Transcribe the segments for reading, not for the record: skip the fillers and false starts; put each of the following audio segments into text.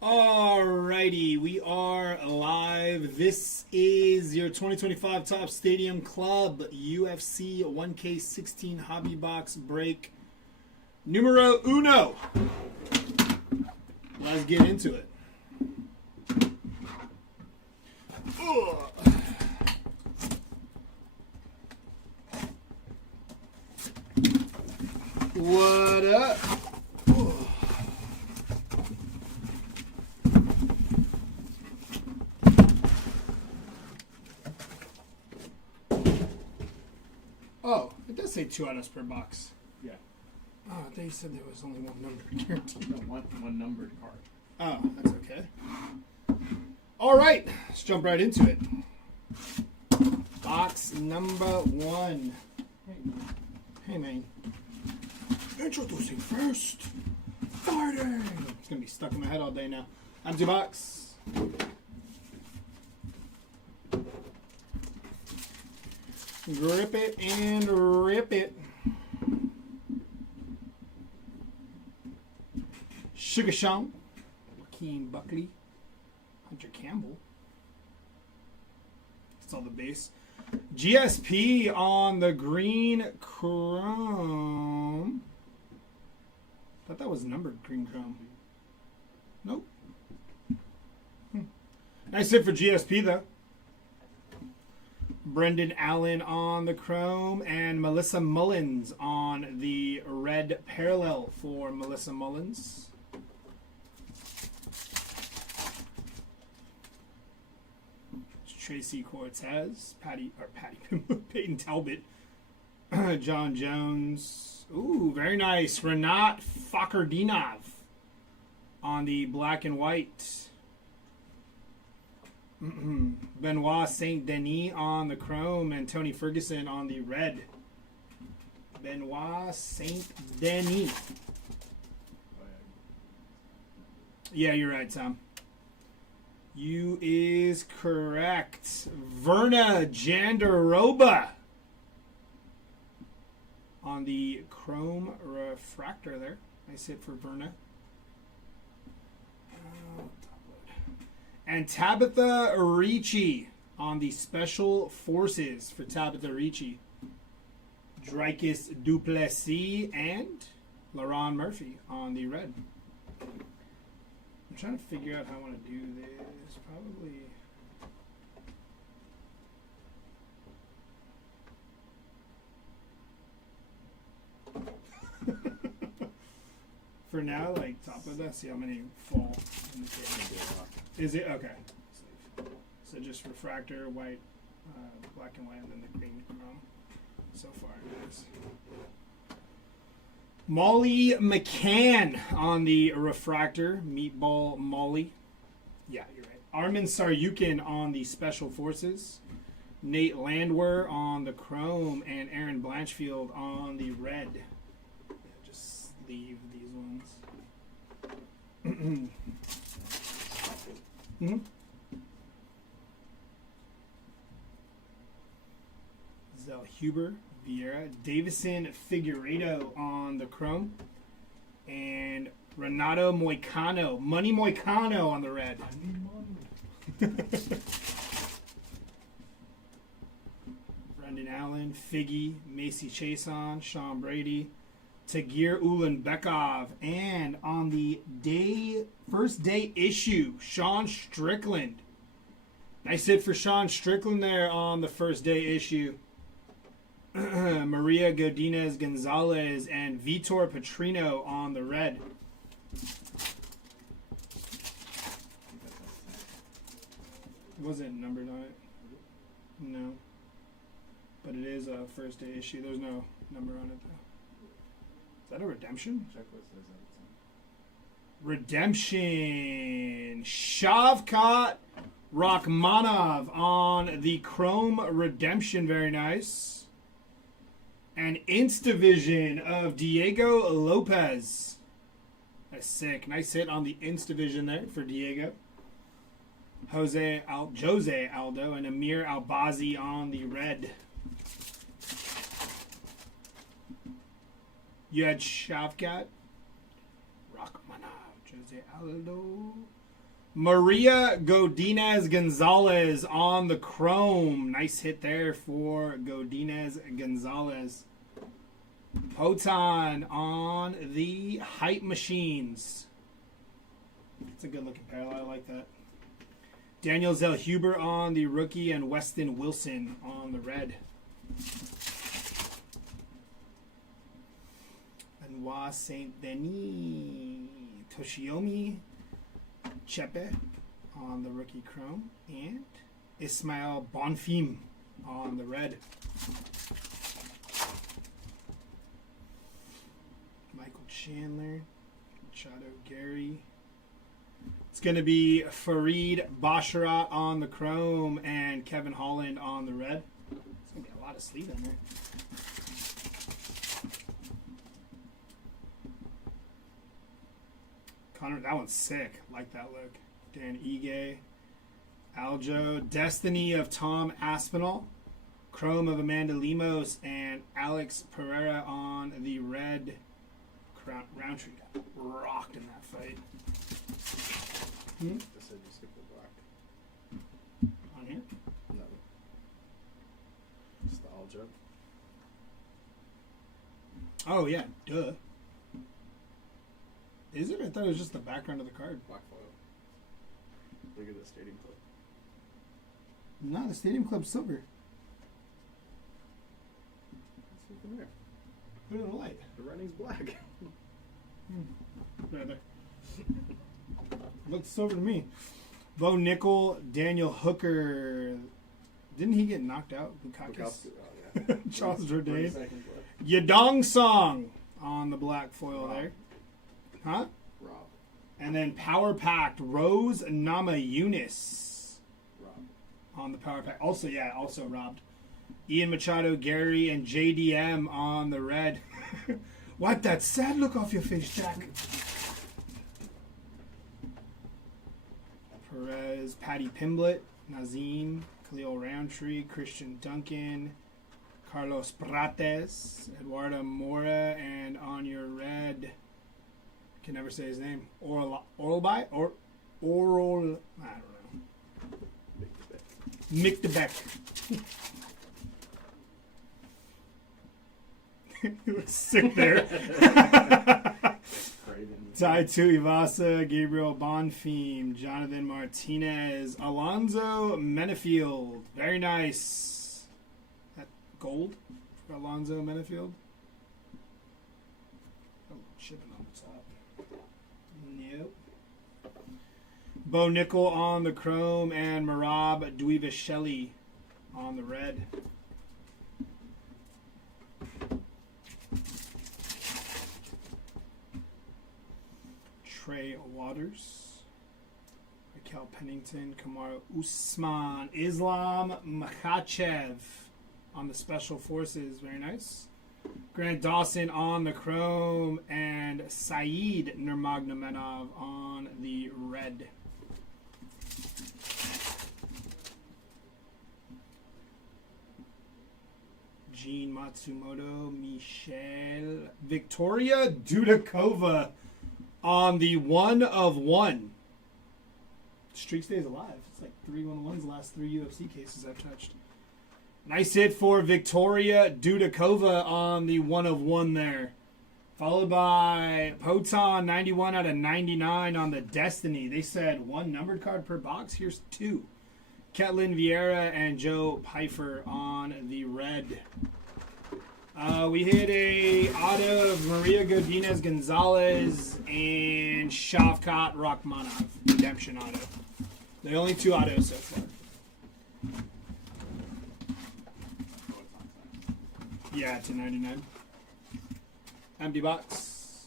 Alrighty, we are live. This is your 2025 Top Stadium Club UFC 1K16 Hobby Box Break Numero Uno. Let's get into it. Ugh. What up? Oh, it does say 2 items per box. Yeah. Oh, they said there was only one number guaranteed. No, one numbered card. Oh, that's okay. All right, let's jump right into it. Box number 1. Hey, man. Introducing first. Fighting. It's going to be stuck in my head all day now. Empty box. Grip it and rip it. Sugar Sean. Joaquin Buckley. Hunter Campbell. That's all the base. GSP on the green chrome. Thought that was numbered green chrome. Nope. Nice hit for GSP though. Brendan Allen on the chrome and Melissa Mullins on the red parallel for Melissa Mullins. Tracy Cortez, Peyton Talbot, John Jones. Ooh, very nice. Renat Fakhrdinov on the black and white. Benoit Saint Denis on the chrome and Tony Ferguson on the red. Benoit Saint Denis. Yeah, you're right, Tom. You is correct. Verna Jandaroba on the chrome refractor there. Nice hit for Verna. And Tabitha Ricci on the special forces for Tabitha Ricci. Dricus Duplessis and LaRon Murphy on the red. I'm trying to figure out how I want to do this. Probably. For now, like top of that, see how many fall in the case. Is it? Okay. So just refractor, white, black and white, and then the green chrome. So far, guys. Molly McCann on the refractor. Meatball Molly. Yeah, you're right. Armin Saryukin on the special forces. Nate Landwehr on the chrome. And Aaron Blanchfield on the red. Yeah, just leave these ones. Zell Huber. Vieira, Davison Figueiredo on the chrome, and Renato Moicano, Money Moicano on the red. Brendan Allen, Figgy, Macy Chason, Sean Brady, Tagir Ulanbekov, and on the first day issue, Sean Strickland. Nice hit for Sean Strickland there on the first day issue. Maria Godinez Gonzalez and Vitor Petrino on the red. Wasn't numbered on it. No. But it is a first day issue. There's no number on it though. Is that a redemption? Checklist says that. Redemption. Shavkat Rachmanov on the chrome redemption. Very nice. An Instavision of Diego Lopez. That's sick. Nice hit on the Instavision there for Diego. Jose Aldo and Amir Albazi on the red. You had Shavkat Rachmanov, Jose Aldo, Maria Godinez Gonzalez on the chrome. Nice hit there for Godinez Gonzalez. Poton on the hype machines. It's a good looking parallel. I like that. Daniel Zellhuber on the rookie and Weston Wilson on the red. Benoit Saint Denis. Toshiomi Chepe on the rookie chrome. And Ismail Bonfim on the red. Michael Chandler. Machado Gary. It's going to be Fareed Basharat on the chrome and Kevin Holland on the red. It's going to be a lot of sleeve in there. Connor, that one's sick. Like that look. Dan Ige. Aljo. Destiny of Tom Aspinall. Chrome of Amanda Lemos and Alex Pereira on the red. Roundtree got rocked in that fight. I said you skipped the black. On here? No. Just the Aljo. Oh, yeah. Duh. Is it? I thought it was just the background of the card. Black foil. Look at the stadium clip. No, the Stadium Club's silver. Let's see from there. Put it in the light. The writing's black. Right there. Looks silver to me. Bo Nickel, Daniel Hooker. Didn't he get knocked out? Bukakis. Oh, yeah. Charles Jourdain. 30 seconds left. Yadong Song on the black foil Rob. there. Huh? Rob. And then Power Packed Rose Nama Eunice Rob. on the Power Pack. Also, yeah, also robbed. Ian Machado, Gary, and JDM on the red. Wipe that sad look off your face, Jack. Perez, Patty Pimblett, Nazim, Khalil Roundtree, Christian Duncan, Carlos Prates, Eduardo Mora, and on your red, can never say his name, Oral I don't know. Mick de Beck. He looks sick there. Tai Tuivasa, Gabriel Bonfim, Jonathan Martinez, Alonzo Menefield. Very nice. That gold for Alonzo Menefield. Oh, chipping on the top. Nope. Bo Nickel on the chrome and Marab Dweevasheli on the red. Trey Waters, Raquel Pennington, Kamaru Usman, Islam Makhachev on the Special Forces. Very nice. Grant Dawson on the chrome and Saeed Nurmagomedov on the red. Gene Matsumoto, Michelle, Victoria Dudakova on the 1 of 1. Streak stays alive. It's like 3-1-1's the last 3 UFC cases I've touched. Nice hit for Victoria Dudakova on the 1 of 1 there. Followed by Poton, 91 out of 99 on the Destiny. They said 1 numbered card per box. Here's 2. Ketlin Vieira and Joe Pfeiffer on the red. We hit a auto of Maria Godinez Gonzalez and Shavkat Rakhmonov. Redemption auto. The only 2 autos so far. Yeah, $2.99. Empty box.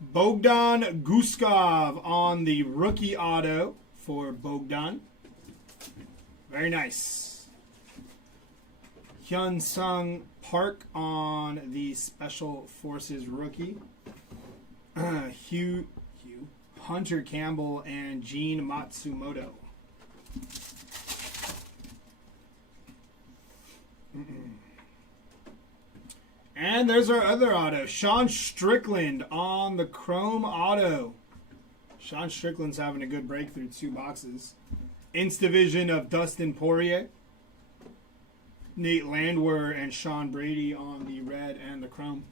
Bogdan Guskov on the rookie auto for Bogdan. Very nice. Hyun Sung Park on the Special Forces rookie. Hugh Hunter Campbell and Gene Matsumoto. And there's our other auto. Sean Strickland on the chrome auto. Sean Strickland's having a good breakthrough. 2 boxes. Insta Vision of Dustin Poirier. Nate Landwehr and Sean Brady on the red and the chrome.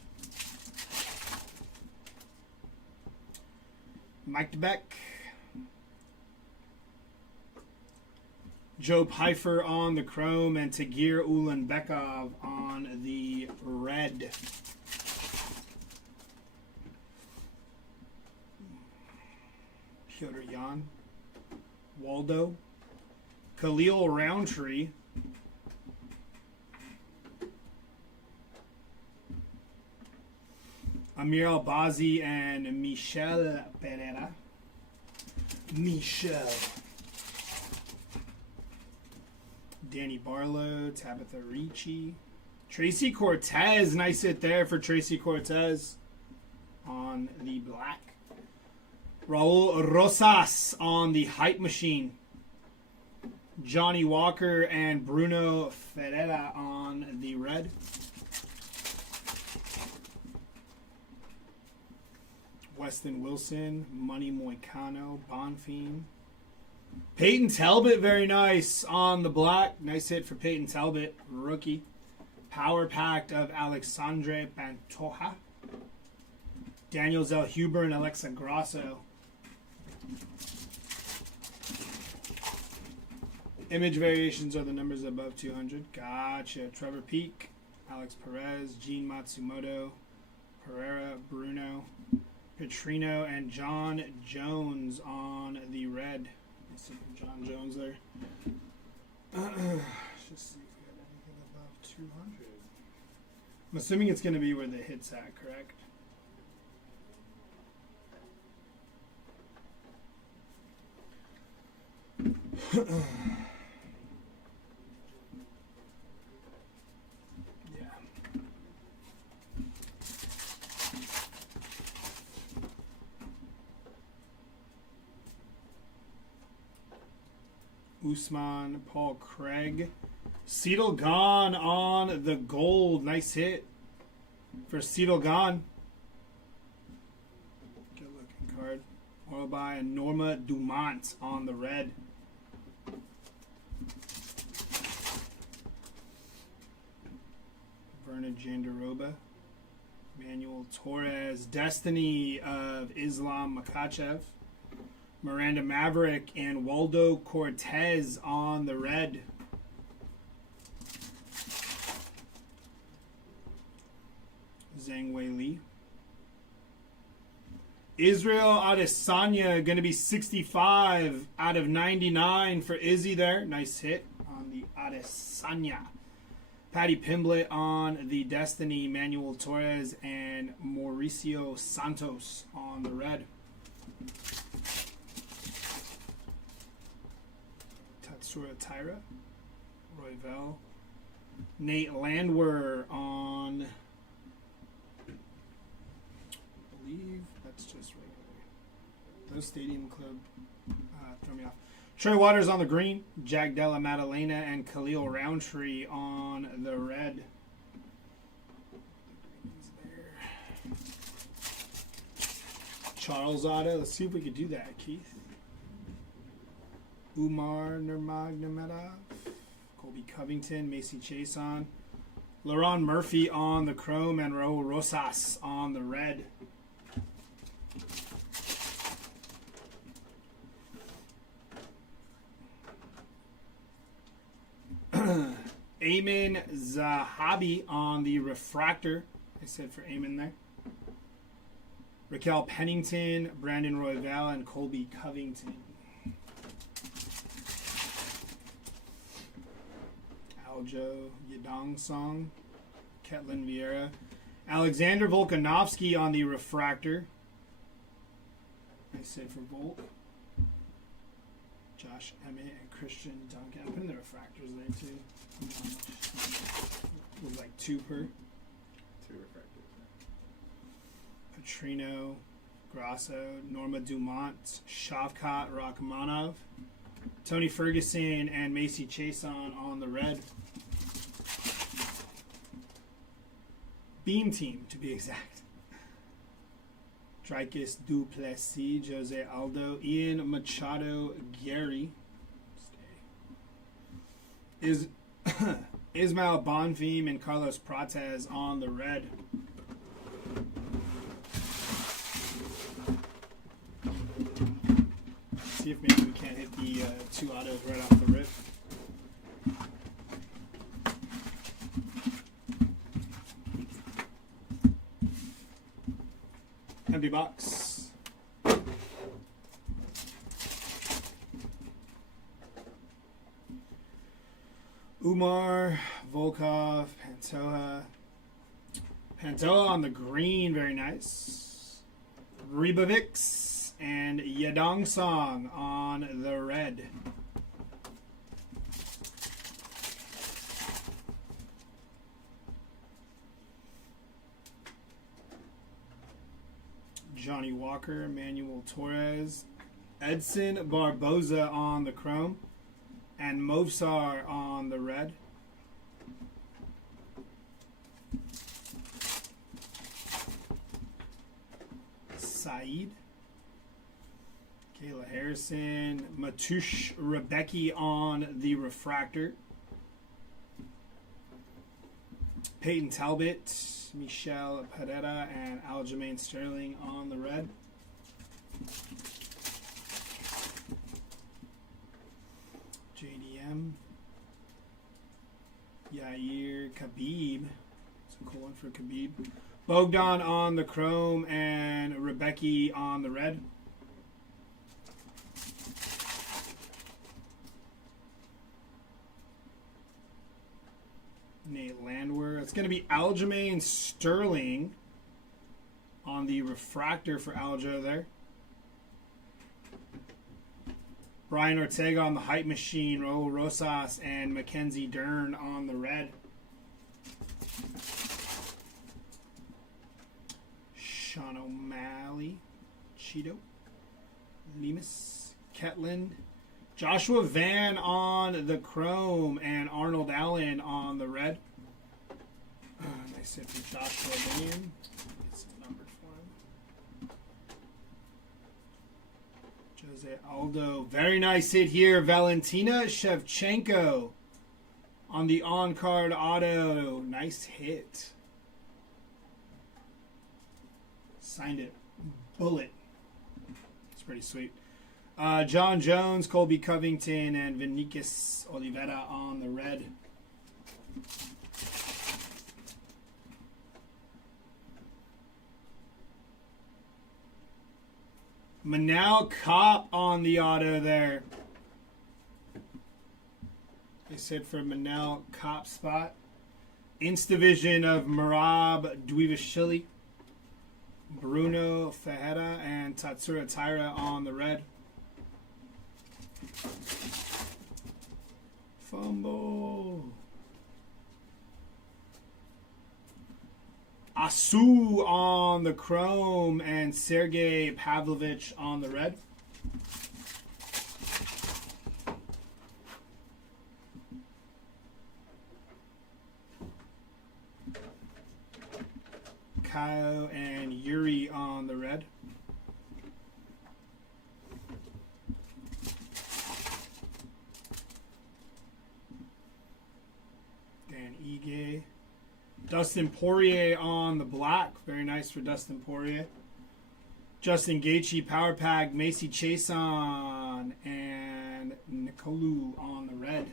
Mike DeBeck. Joe Pfeiffer on the chrome and Tagir Ulanbekov on the red. Piotr Jan. Waldo. Khalil Roundtree. Amir Albazi and Michel Pereira. Michel. Danny Barlow, Tabitha Ricci. Tracy Cortez, nice hit there for Tracy Cortez on the black. Raul Rosas on the hype machine. Johnny Walker and Bruno Ferreira on the red. Weston Wilson, Money Moicano, Bonfim. Peyton Talbot, very nice on the black. Nice hit for Peyton Talbot, rookie. Power packed of Alexandre Pantoja. Daniel Zellhuber and Alexa Grasso. Image variations are the numbers above 200. Gotcha. Trevor Peak, Alex Perez, Gene Matsumoto, Pereira, Bruno, Petrino, and John Jones on the red. Let's see for John Jones there. Just see if we got anything above 200. I'm assuming it's going to be where the hit's at, correct? Yeah. Usman, Paul Craig. Seedle Gone on the gold. Nice hit for Seedle Gone. Good looking card. Followed by Norma Dumont on the red. Verna Jandaroba. Manuel Torres. Destiny of Islam Makachev. Miranda Maverick and Waldo Cortez on the red. Zhang Wei Li. Israel Adesanya going to be 65 out of 99 for Izzy there. Nice hit on the Adesanya. Patty Pimblett on the Destiny. Manuel Torres and Mauricio Santos on the red. Tatsura Taira. Royval. Nate Landwehr on... I believe that's just regular. Those Stadium Club throw me off. Trey Waters on the green. Jack Della Maddalena and Khalil Roundtree on the red. Charles Otto. Let's see if we could do that, Keith. Umar Nurmagomedov. Colby Covington. Macy Chason. Laron Murphy on the chrome and Raul Rosas on the red. Ayman Zahabi on the refractor. I said for Ayman there. Raquel Pennington, Brandon Royval, and Colby Covington. Aljo Yadong Song. Ketlin Vieira. Alexander Volkanovsky on the refractor. I said for Volk. Josh Emmett and Christian Duncan. I'm putting the refractors there too. It was like 2 per. 2 refractors. Petrino, Grasso, Norma Dumont, Shavkat Rachmanov, Tony Ferguson, and Macy Chason on the red. Beam team, to be exact. Dricus Duplessis, Jose Aldo, Ian Machado, Gary. Is Ismael Bonfim and Carlos Prates on the red. See if maybe we can't hit the 2 autos right off the rip. Empty box. Umar, Volkov, Pantoja on the green, very nice. Ribavix and Yadong Song on the red. Johnny Walker, Emmanuel Torres, Edson Barboza on the chrome, and Movsar on the red. Saeed, Kayla Harrison, Matush Rebecki on the refractor. Peyton Talbot, Michelle Pereira, and Aljamain Sterling on the red. JDM, Yair Khabib. It's a cool one for Khabib. Bogdan on the chrome and Rebecki on the red. Nate Landwehr. It's going to be Aljamain Sterling on the refractor for Aljo there. Brian Ortega on the hype machine, Raul Rosas, and Mackenzie Dern on the red. Sean O'Malley, Cheeto, Lemus, Ketland, Joshua Van on the chrome, and Arnold Allen on the red. Nice hit for Joshua Van. It's numbered for him. Jose Aldo. Very nice hit here. Valentina Shevchenko on the on-card auto. Nice hit. Signed it. Bullet. It's pretty sweet. John Jones, Colby Covington, and Vinicius Oliveira on the red. Manal Kopp on the auto there. They said for Manal Kopp spot. Insta-vision of Marab Dwivashvili, Bruno Fajeda, and Tatsura Taira on the red. Fumble. Asu on the chrome and Sergey Pavlovich on the red. Kyle and Yuri on the red. Dan Ige. Dustin Poirier on the black. Very nice for Dustin Poirier. Justin Gaethje, Power Pack, Macy Chason, and Nikolu on the red.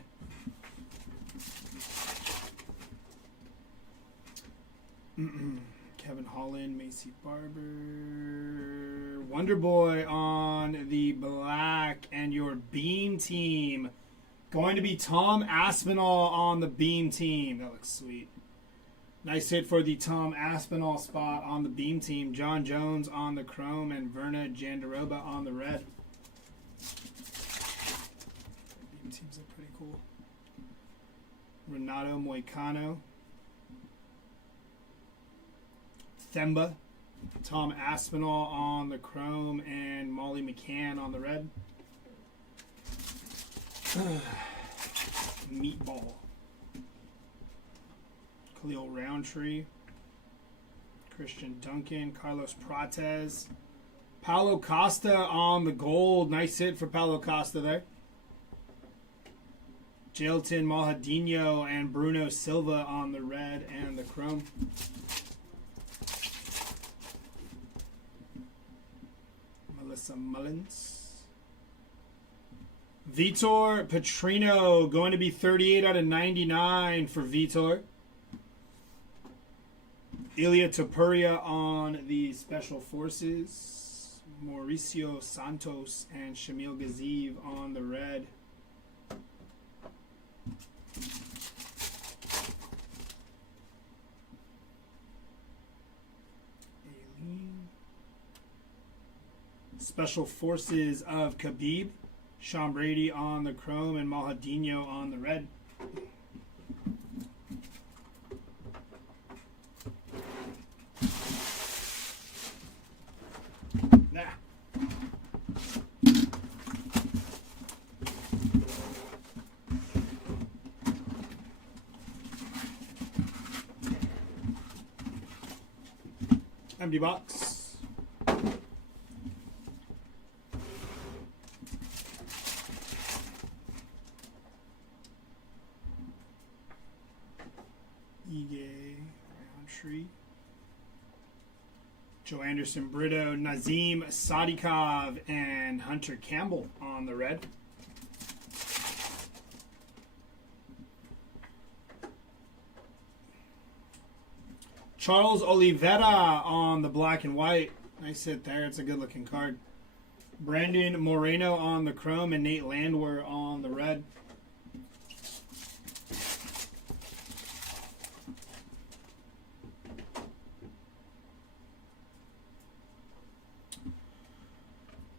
Kevin Holland, Macy Barber, Wonderboy on the black, and your beam team going to be Tom Aspinall on the beam team. That looks sweet. Nice hit for the Tom Aspinall spot on the beam team. John Jones on the chrome and Verna Jandaroba on the red. Beam teams look pretty cool. Renato Moicano. Themba. Tom Aspinall on the chrome and Molly McCann on the red. Meatball. Khalil Roundtree. Christian Duncan, Carlos Prates. Paulo Costa on the gold. Nice hit for Paulo Costa there. Jailton Mojadinho and Bruno Silva on the red and the chrome. Melissa Mullins. Vitor Petrino going to be 38 out of 99 for Vitor. Ilya Topuria on the Special Forces. Mauricio Santos and Shamil Gaziv on the red. Special Forces of Khabib. Sean Brady on the chrome and Mojadinho on the red. Nah. Empty box. Ige Roundtree. Joe Anderson, Brito, Nazim Sadikov, and Hunter Campbell on the red. Charles Oliveira on the black and white. Nice hit there. It's a good looking card. Brandon Moreno on the chrome and Nate Landwehr on the red.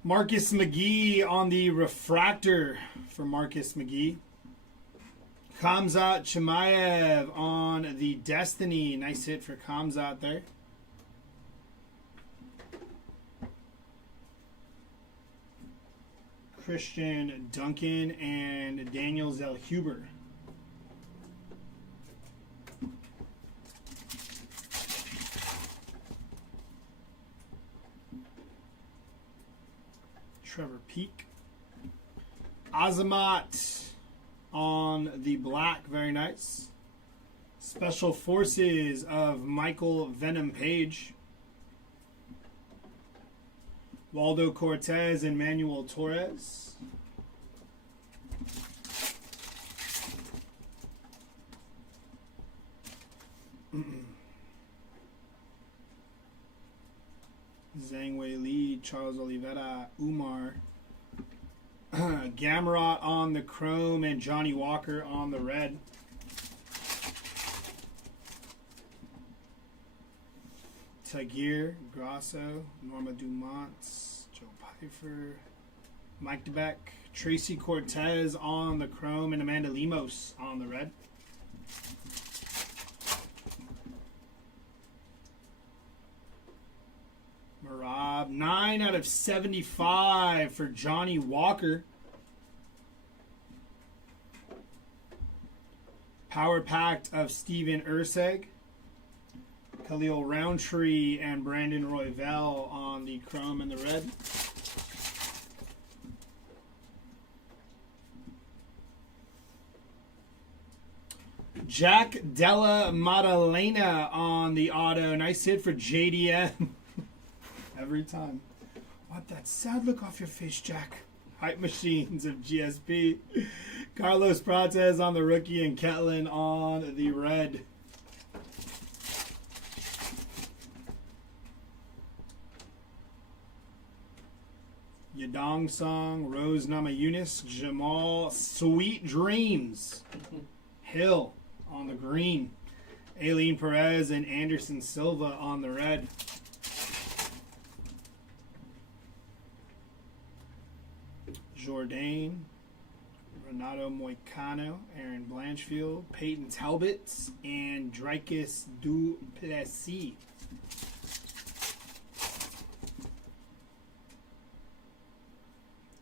Marcus McGee on the refractor for Marcus McGee. Khamzat Chimaev on the Destiny. Nice hit for Khamzat there. Christian Duncan and Daniel Zellhuber. Trevor Peak. Azamat on the black. Very nice. Special Forces of Michael Venom Page. Waldo Cortez and Manuel Torres. Zhang Wei Li, Charles Oliveira, Umar. Gamrot on the chrome and Johnny Walker on the red. Tagir, Grasso, Norma Dumont, Joe Pfeiffer, Mike DeBeck, Tracy Cortez on the chrome and Amanda Lemos on the red. Marab, 9 out of 75 for Johnny Walker. Power Pact of Steven Urseg. Khalil Roundtree and Brandon Royval on the chrome and the red. Jack Della Maddalena on the auto. Nice hit for JDM. Every time. Wipe that sad look off your face, Jack. Hype Machines of GSP. Carlos Prates on the rookie and Ketlin on the red. Yadong Song, Rose Namajunas, Jamal, Sweet Dreams. Hill on the green. Aileen Perez and Anderson Silva on the red. Jourdain, Renato Moicano, Aaron Blanchfield, Peyton Talbot, and Dricus Duplessis.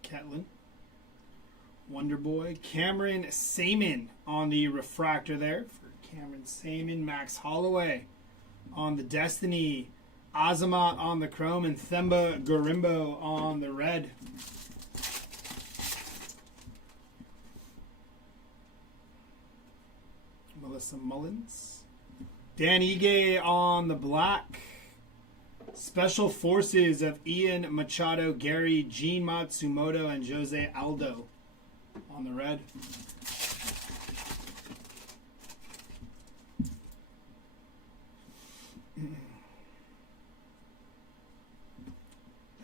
Ketlin. Wonderboy. Cameron Saman on the refractor there for Cameron Saman. Max Holloway on the Destiny, Azamat on the chrome, and Themba Gorimbo on the red. Melissa Mullins. Dan Ige on the black. Special Forces of Ian Machado, Gary, Gene Matsumoto, and Jose Aldo on the red.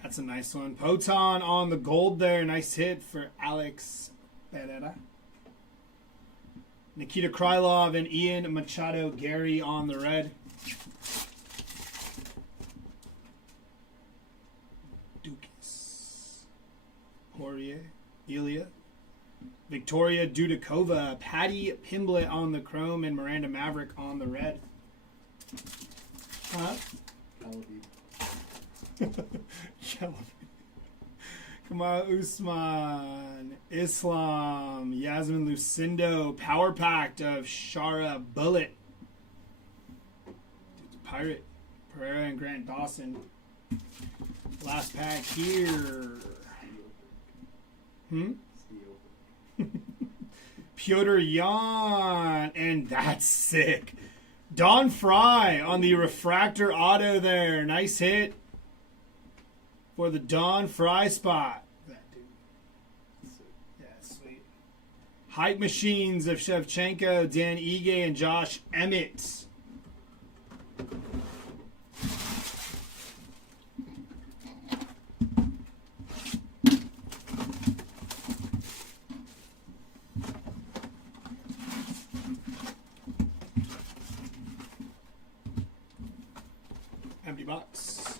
That's a nice one. Poton on the gold there. Nice hit for Alex Pereira. Nikita Krylov and Ian Machado, Gary on the red. Dukes. Poirier. Ilya. Victoria Dudikova, Patty Pimblett on the chrome, and Miranda Maverick on the red. Huh? Kamal Usman, Islam, Yasmin Lucindo, Power Pact of Shara Bullet. Pirate, Pereira and Grant Dawson. Last pack here. Piotr Jan, and that's sick. Don Fry on the refractor auto there. Nice hit for the Don Fry spot. That dude. Yeah, sweet. Hype Machines of Shevchenko, Dan Ige, and Josh Emmett. Empty box.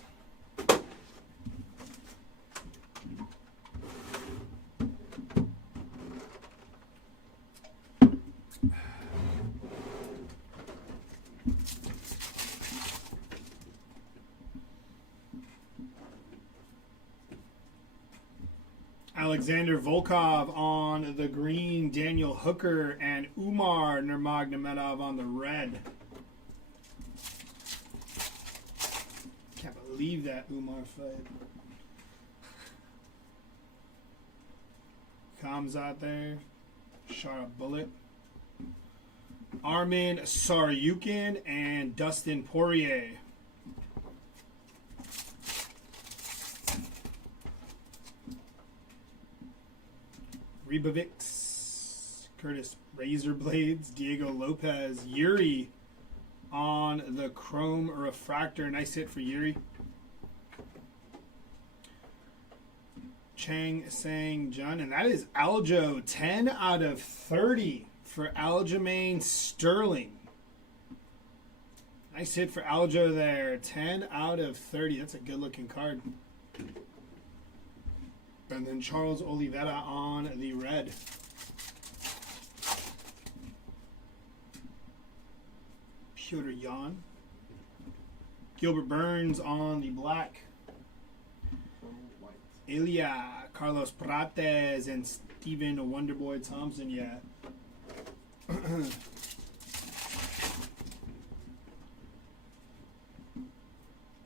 Alexander Volkov on the green, Daniel Hooker and Umar Nurmagomedov on the red. Can't believe that Umar fight. Comes out there. Shara Bullet. Armin Saryukin and Dustin Poirier. Rebovix, Curtis Razorblades, Diego Lopez, Yuri on the chrome refractor. Nice hit for Yuri. Chang Sang Jun, and that is Aljo, 10 out of 30 for Aljamain Sterling. Nice hit for Aljo there, 10 out of 30. That's a good looking card. And then Charles Oliveira on the red. Piotr Jan. Gilbert Burns on the black. Ilya, Carlos Prates, and Steven Wonderboy Thompson, yeah.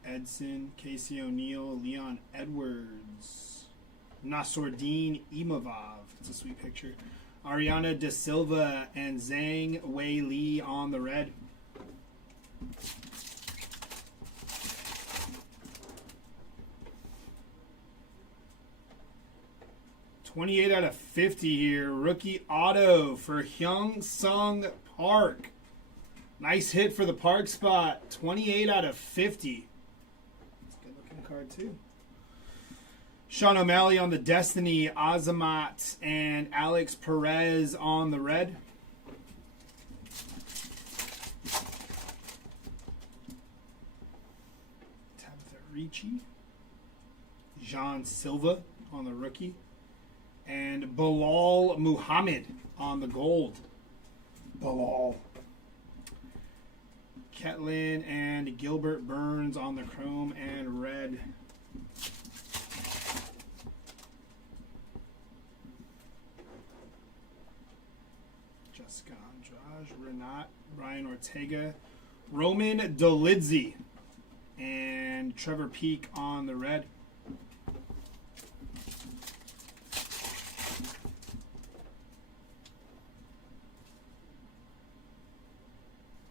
Edson, Casey O'Neill, Leon Edwards. Nassourdine Imavov. It's a sweet picture. Ariana De Silva and Zhang Wei Li on the red. $28 out of 50 here. Rookie auto for Hyung Sung Park. Nice hit for the Park spot. 28 out of 50. It's a good looking card too. Sean O'Malley on the Destiny, Azamat, and Alex Perez on the red. Tabitha Ricci. Jean Silva on the rookie. And Bilal Muhammad on the gold. Bilal. Ketlin and Gilbert Burns on the chrome and red. Jessica Andrade, Renat, Brian Ortega, Roman Dolidze and Trevor Peak on the red.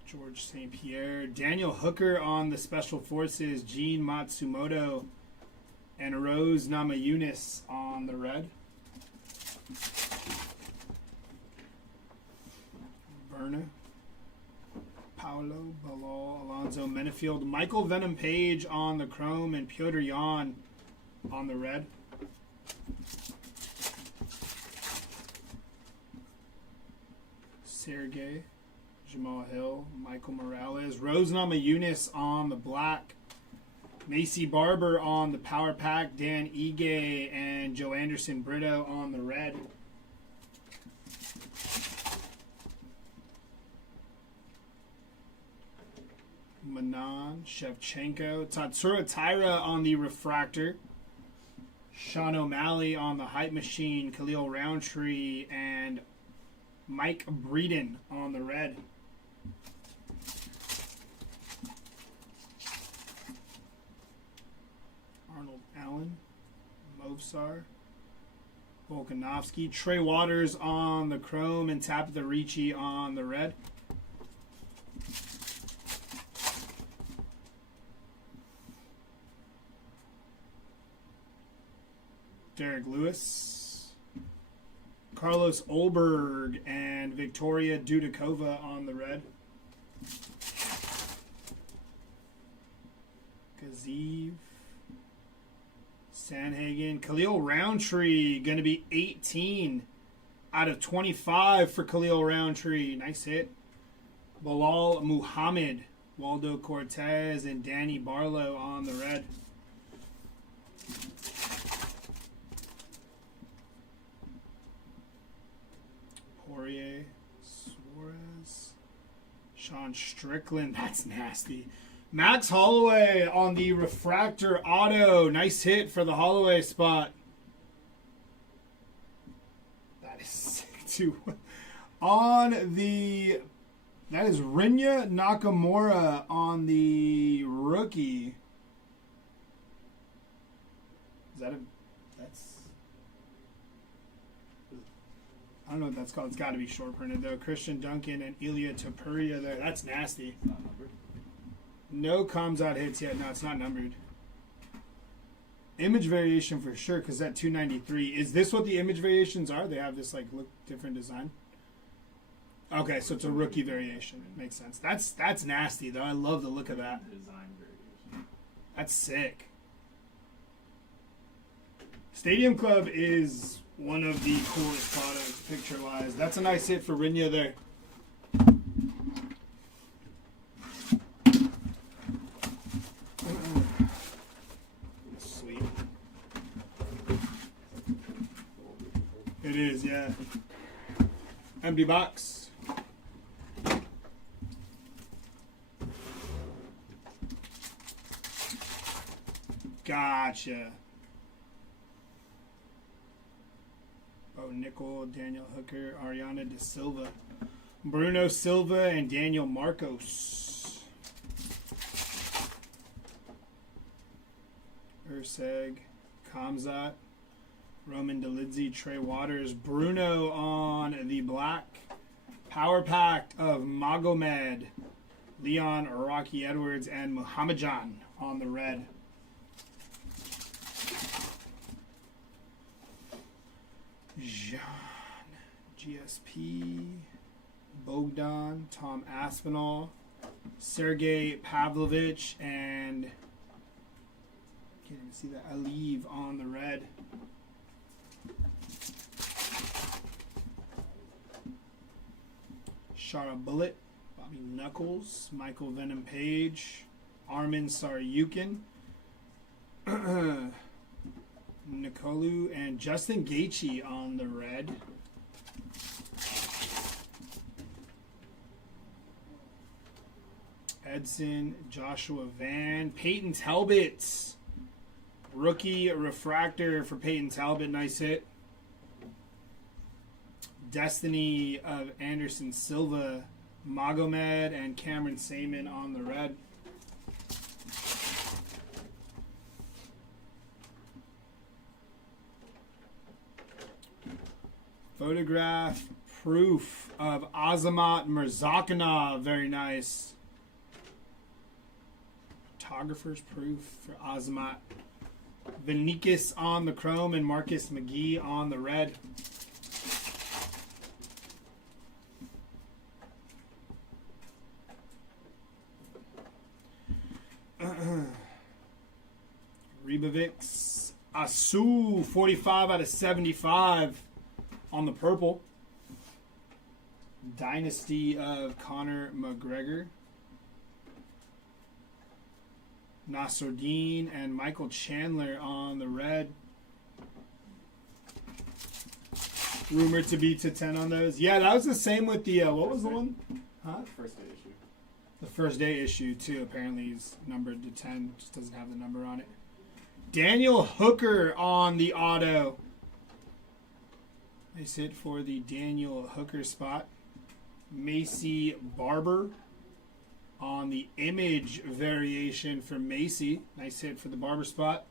George St. Pierre. Daniel Hooker on the Special Forces. Gene Matsumoto and Rose Namajunas on the red. Berna. Paulo Balal, Alonzo Menefield. Michael Venom Page on the chrome and Piotr Jan on the red. Sergey. Jamal Hill, Michael Morales, Rose Namajunas on the black, Macy Barber on the power pack, Dan Ige and Joe Anderson Brito on the red. Manon Shevchenko, Tatsuro Taira on the refractor, Sean O'Malley on the hype machine, Khalil Roundtree and Mike Breeden on the red. Arnold Allen, Movsar, Volkanovsky, Trey Waters on the chrome and Tabitha Ricci on the red. Derek Lewis, Carlos Olberg and Victoria Dudakova on the red. Kazeev, Sanhagen, Khalil Roundtree, going to be 18 out of 25 for Khalil Roundtree. Nice hit. Bilal Muhammad, Waldo Cortez, and Danny Barlow on the red. Poirier, Suarez, Sean Strickland. That's nasty. Max Holloway on the refractor auto. Nice hit for the Holloway spot. That is sick too. On the, that is Rinya Nakamura on the rookie. Is that a, that's, I don't know what that's called. It's got to be short printed though. Christian Duncan and Ilya Topuria there. That's nasty. Not numbered. No comms out hits yet. No, it's not numbered. Image variation for sure, because that 293. Is this what the image variations are? They have this like look different design. Okay, so it's a rookie variation. It makes sense. That's nasty though. I love the look of that. Design variation. That's sick. Stadium Club is one of the coolest products picture-wise. That's a nice hit for Rinya there. Sweet. It is, yeah. Empty box. Gotcha. Oh, Nickel, Daniel Hooker, Ariana De Silva, Bruno Silva, and Daniel Marcos. Urseg, Kamzat, Roman Dolidze, Trey Waters, Bruno on the black. Power pack of Magomed, Leon Rocky Edwards, and Muhammadjan on the red. Jean, GSP, Bogdan, Tom Aspinall, Sergey Pavlovich, and can't even see that, Aliv on the red. Shara Bullet, Bobby Knuckles, Michael Venom Page, Armin Saryukin, Nikolu, and Justin Gaethje on the red. Edson, Joshua Van, Peyton Talbot, rookie refractor for Peyton Talbot, nice hit. Destiny of Anderson Silva, Magomed and Cameron Saman on the red. Photograph proof of Azamat Mirzakhanov. Very nice. Photographer's proof for Azamat. Vinikas on the chrome and Marcus McGee on the red. Ribovics. Asu, 45 out of 75 on the purple. Dynasty of Conor McGregor. Nasruddin and Michael Chandler on the red. Rumored to be to 10 on those. Yeah, that was the same with the, what was the one? Huh? First day issue. The first day issue, too. Apparently he's numbered to 10. Just doesn't have the number on it. Daniel Hooker on the auto. Nice hit for the Daniel Hooker spot. Macy Barber on the image variation for Macy. Nice hit for the Barber spot.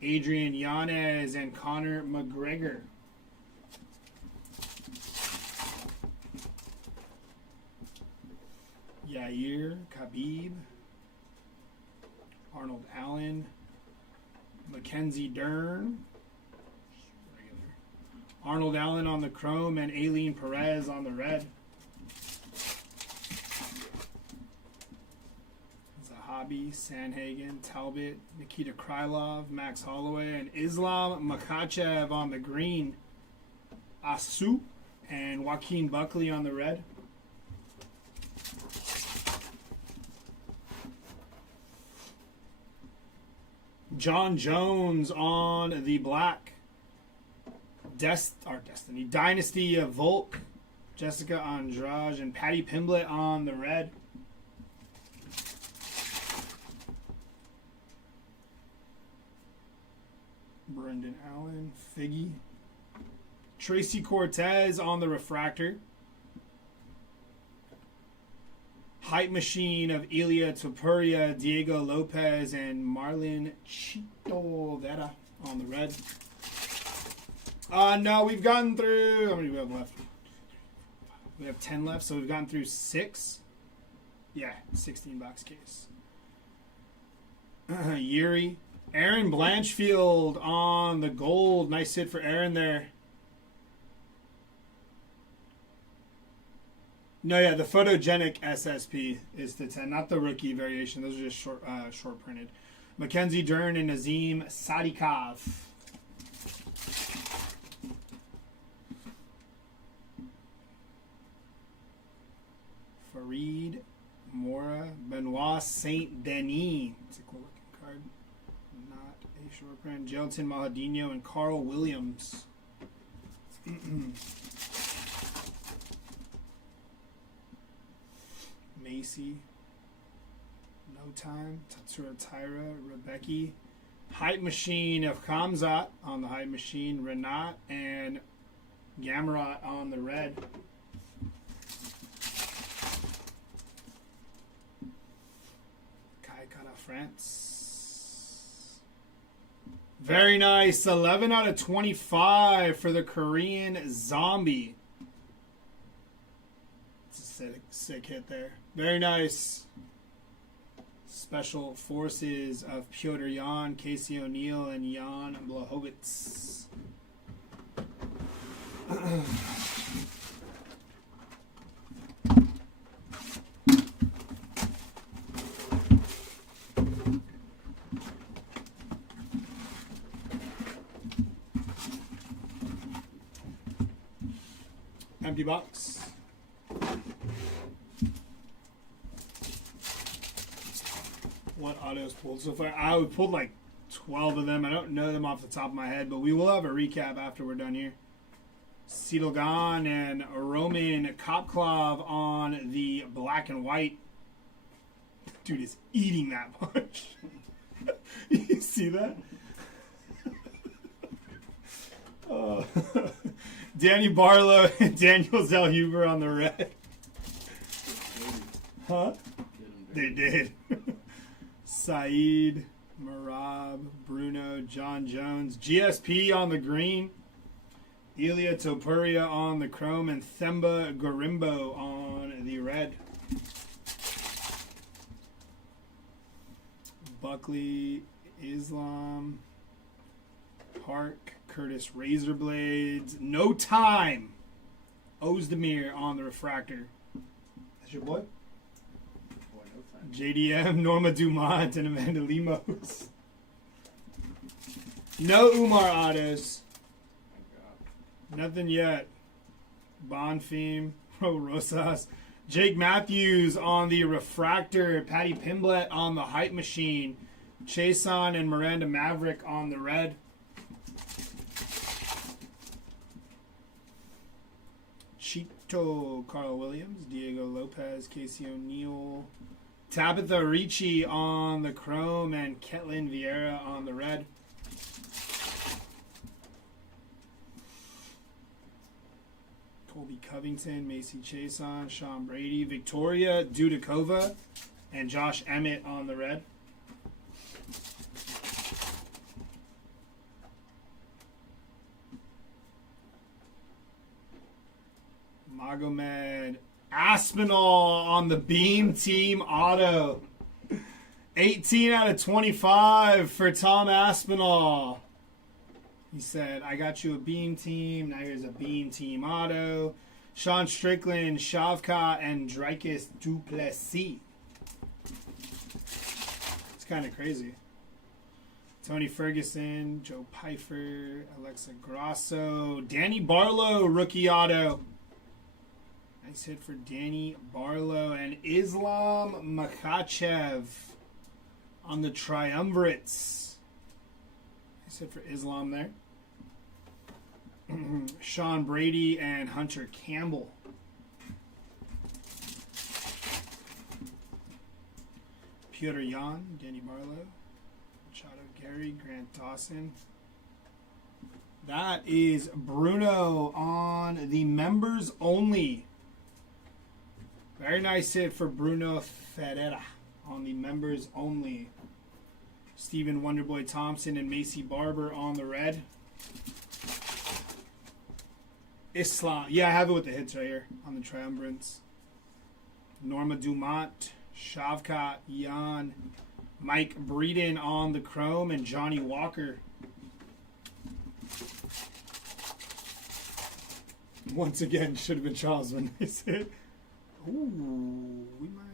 Adrian Yanez and Conor McGregor. Yair Khabib. Arnold Allen. Mackenzie Dern. Regular. Arnold Allen on the chrome and Aileen Perez on the red. Zahabi, Sanhagen, Talbot, Nikita Krylov, Max Holloway, and Islam Makhachev on the green. Asu and Joaquin Buckley on the red. John Jones on the black. Destiny. Dynasty of Volk. Jessica Andrade and Patty Pimblett on the red. Brendan Allen. Figgy. Tracy Cortez on the refractor. Hype Machine of Ilya Topuria, Diego Lopez, and Marlon Chito Vera on the red. No, we've gotten through... How many do we have left? We have 10 left, so we've gotten through 6. Yeah, 16-box case. Yuri. Aaron Blanchfield on the gold. Nice hit for Aaron there. No, yeah, the photogenic SSP is the 10, not the rookie variation. Those are just short printed. Mackenzie Dern and Nazim Sadikov. Farid Mora, Benoit Saint Denis. It's a cool looking card. Not a short print. Gelton Mahadinho and Carl Williams. Macy, No Time, Tatsura Tyra, Rebecca, Hype Machine of Kamzat on the Hype Machine, Renat, and Gamrot on the red. Kai Kana France. Very nice. 11 out of 25 for the Korean Zombie. It's a sick hit there. Very nice. Special Forces of Piotr Jan, Casey O'Neill, and Jan Blachowicz. Empty box. What autos pulled so far? I pulled like 12 of them. I don't know them off the top of my head, but we will have a recap after we're done here. Sidogan and Roman Kopklov on the black and white. Dude is eating that much. You see that? Danny Barlow and Daniel Zellhuber on the red. Huh? Get 'em They dirty. did. Saeed, Marab, Bruno, John Jones, GSP on the green, Elia Topuria on the chrome, and Themba Gorimbo on the red. Buckley, Islam, Park, Curtis Razorblades, No Time, Ozdemir on the refractor. That's your boy? Boy, no time. JDM, Norma Dumont, and Amanda Lemos. No Umar autos. My God. Nothing yet. Bonfim, Pro Rosas. Jake Matthews on the refractor. Patty Pimblett on the hype machine. Chason and Miranda Maverick on the red. Chito, Carl Williams, Diego Lopez, Casey O'Neill, Tabitha Ricci on the chrome, and Ketlin Vieira on the red. Colby Covington, Macy Chason, Sean Brady, Victoria Dudakova, and Josh Emmett on the red. Magomed Aspinall on the Beam Team auto. 18 out of 25 for Tom Aspinall. He said, I got you a Beam Team. Now here's a Beam Team auto. Sean Strickland, Shavkat, and Dricus Duplessis. It's kind of crazy. Tony Ferguson, Joe Pfeiffer, Alexa Grasso, Danny Barlow, rookie auto. Nice hit for Danny Barlow, and Islam Makhachev on the triumvirates. Nice hit for Islam there. Sean Brady and Hunter Campbell. Piotr Jan, Danny Barlow, Machado Gary, Grant Dawson. That is Bruno on the members only. Very nice hit for Bruno Ferreira on the members only. Stephen Wonderboy Thompson and Macy Barber on the red. Islam. Yeah, I have it with the hits right here on the triumvirates. Norma Dumont, Shavkat, Jan, Mike Breeden on the chrome, and Johnny Walker. Once again, should have been Charles when they said. Ooh, we might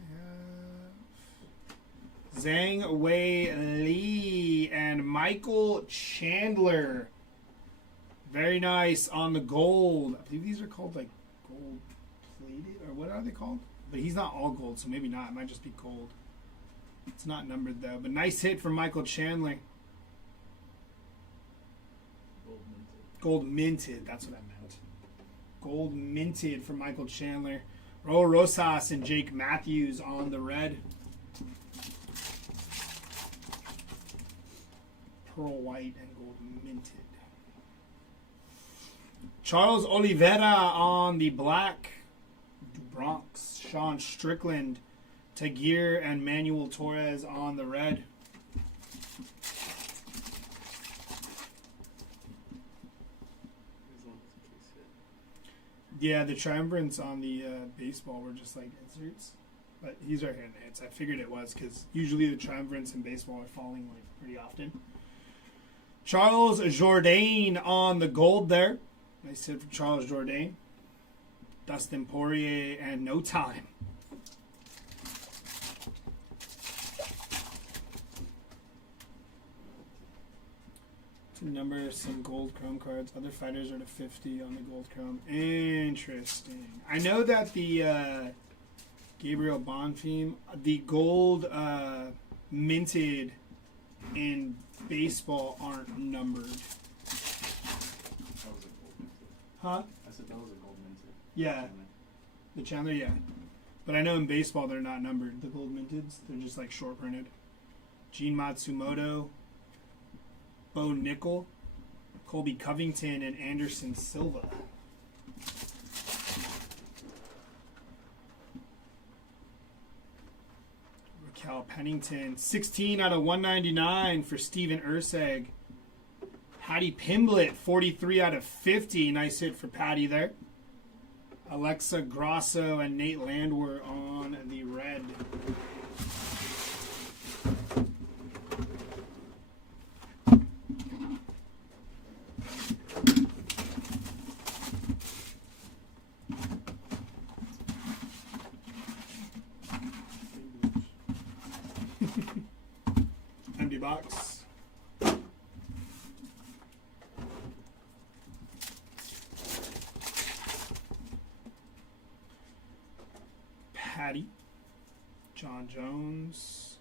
have Zhang Wei Li and Michael Chandler. Very nice on the gold. I believe these are called like gold plated, or what are they called? But he's not all gold, so maybe not. It might just be gold. It's not numbered though. But nice hit from Michael Chandler. Gold minted. That's what I meant. Gold minted from Michael Chandler. Raul Rosas and Jake Matthews on the red. Pearl white and gold minted. Charles Oliveira on the black. Bronx. Sean Strickland, Tagir, and Manuel Torres on the red. Yeah, the triumvirates on the baseball were just like inserts. But he's right here in the hits. I figured it was because usually the triumvirates in baseball are falling like pretty often. Charles Jourdain on the gold there. Nice hit for Charles Jourdain. Dustin Poirier and No Time. To number some gold chrome cards. Other fighters are to 50 on the gold chrome. Interesting. I know that the Gabriel Bonfim, the gold minted in baseball aren't numbered. That was a gold minted. Huh? I said that was a gold minted. Yeah. The Chandler, yeah. But I know in baseball they're not numbered, the gold minteds. They're just like short printed. Gene Matsumoto, Bo Nickel, Colby Covington, and Anderson Silva. Cal Pennington. 16 out of 199 for Steven Urseg. Patty Pimblett, 43 out of 50. Nice hit for Patty there. Alexa Grosso and Nate Landwehr on the red. Empty box. Patty, John Jones,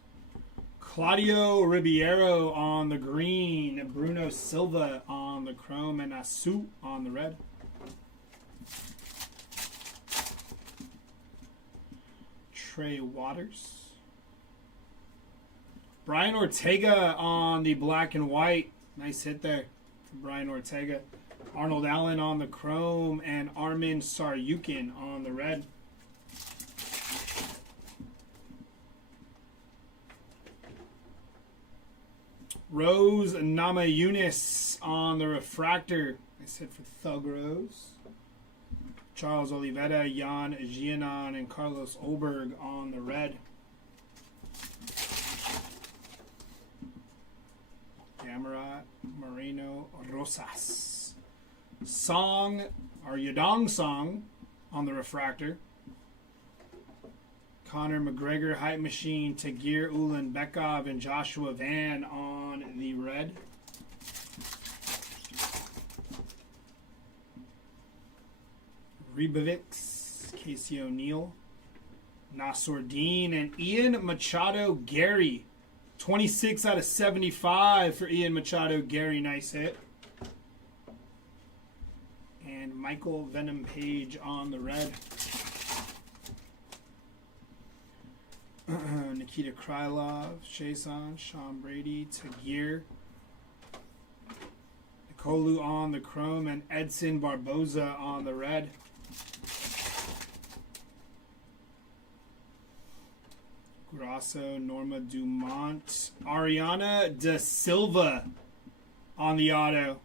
Claudio Ribeiro on the green, Bruno Silva on the chrome, and Asu on the red. Trey Waters, Brian Ortega on the black and white. Nice hit there for Brian Ortega. Arnold Allen on the chrome, and Armin Saryukin on the red. Rose Namajunas on the refractor. Nice hit for Thug Rose. Charles Oliveira, Jan Gianon, and Carlos Olberg on the red. Gamrot, Moreno Rosas. Song, or Yadong Song on the refractor. Conor McGregor, Hype Machine, Tagir Ulanbekov, and Joshua Van on the red. Rebovix, Casey O'Neill, Nassour Dean, and Ian Machado Gary. 26 out of 75 for Ian Machado Gary. Nice hit. And Michael Venom Page on the red. Nikita Krylov, Chason, Sean Brady, Tagir, Nikolu on the chrome, and Edson Barboza on the red. Grasso, Norma Dumont, Ariana De Silva on the auto.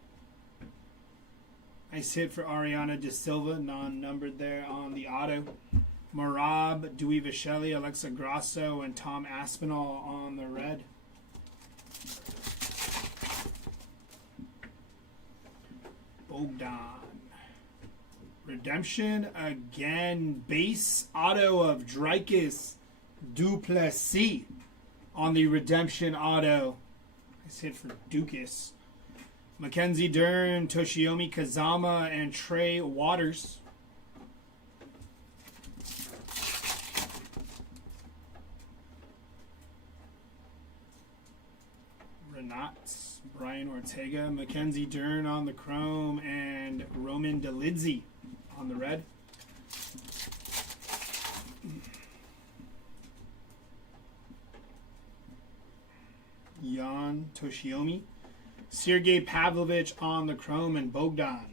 Nice hit for Ariana De Silva, non-numbered there on the auto. Marab, Dewey Vishelli, Alexa Grasso, and Tom Aspinall on the red. Bogdan. Redemption again. Base auto of Dricus Duplessis on the redemption auto. Nice hit for Dukas. Mackenzie Dern, Toshiomi Kazama, and Trey Waters. Renat, Brian Ortega, Mackenzie Dern on the chrome, and Roman Delidze on the red. Jan Toshiomi, Sergei Pavlovich on the chrome, and Bogdan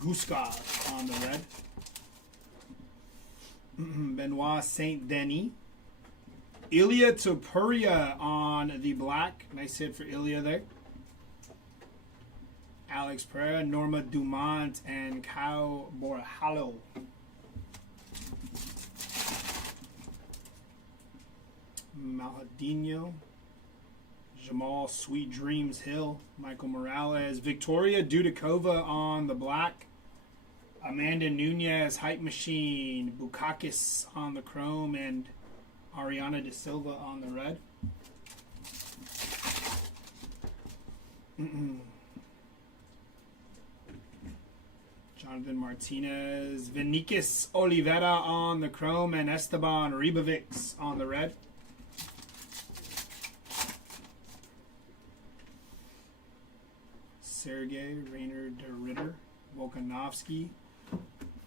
Guskov on the red. Benoit Saint Denis, Ilya Topuria on the black. Nice hit for Ilya there. Alex Pereira, Norma Dumont, and Kyle Borjalo. Maladino, Jamal Sweet Dreams Hill, Michael Morales, Victoria Dudikova on the black. Amanda Nunez, Hype Machine, Bukakis on the chrome, and Ariana De Silva on the red. Jonathan Martinez, Vinicus Oliveira on the chrome, and Esteban Ribovics on the red. Sergey Rainer de Ritter, Volkanovsky.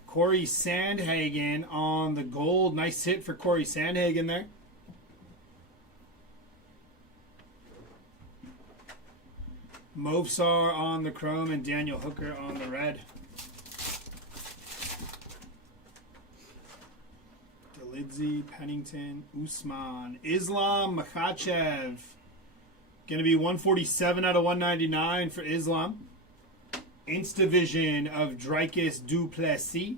Corey Sandhagen on the gold. Nice hit for Corey Sandhagen there. Movsar on the chrome, and Daniel Hooker on the red. Budsy, Pennington, Usman, Islam Makhachev. Going to be 147 out of 199 for Islam. Instavision of Dricus Duplessis.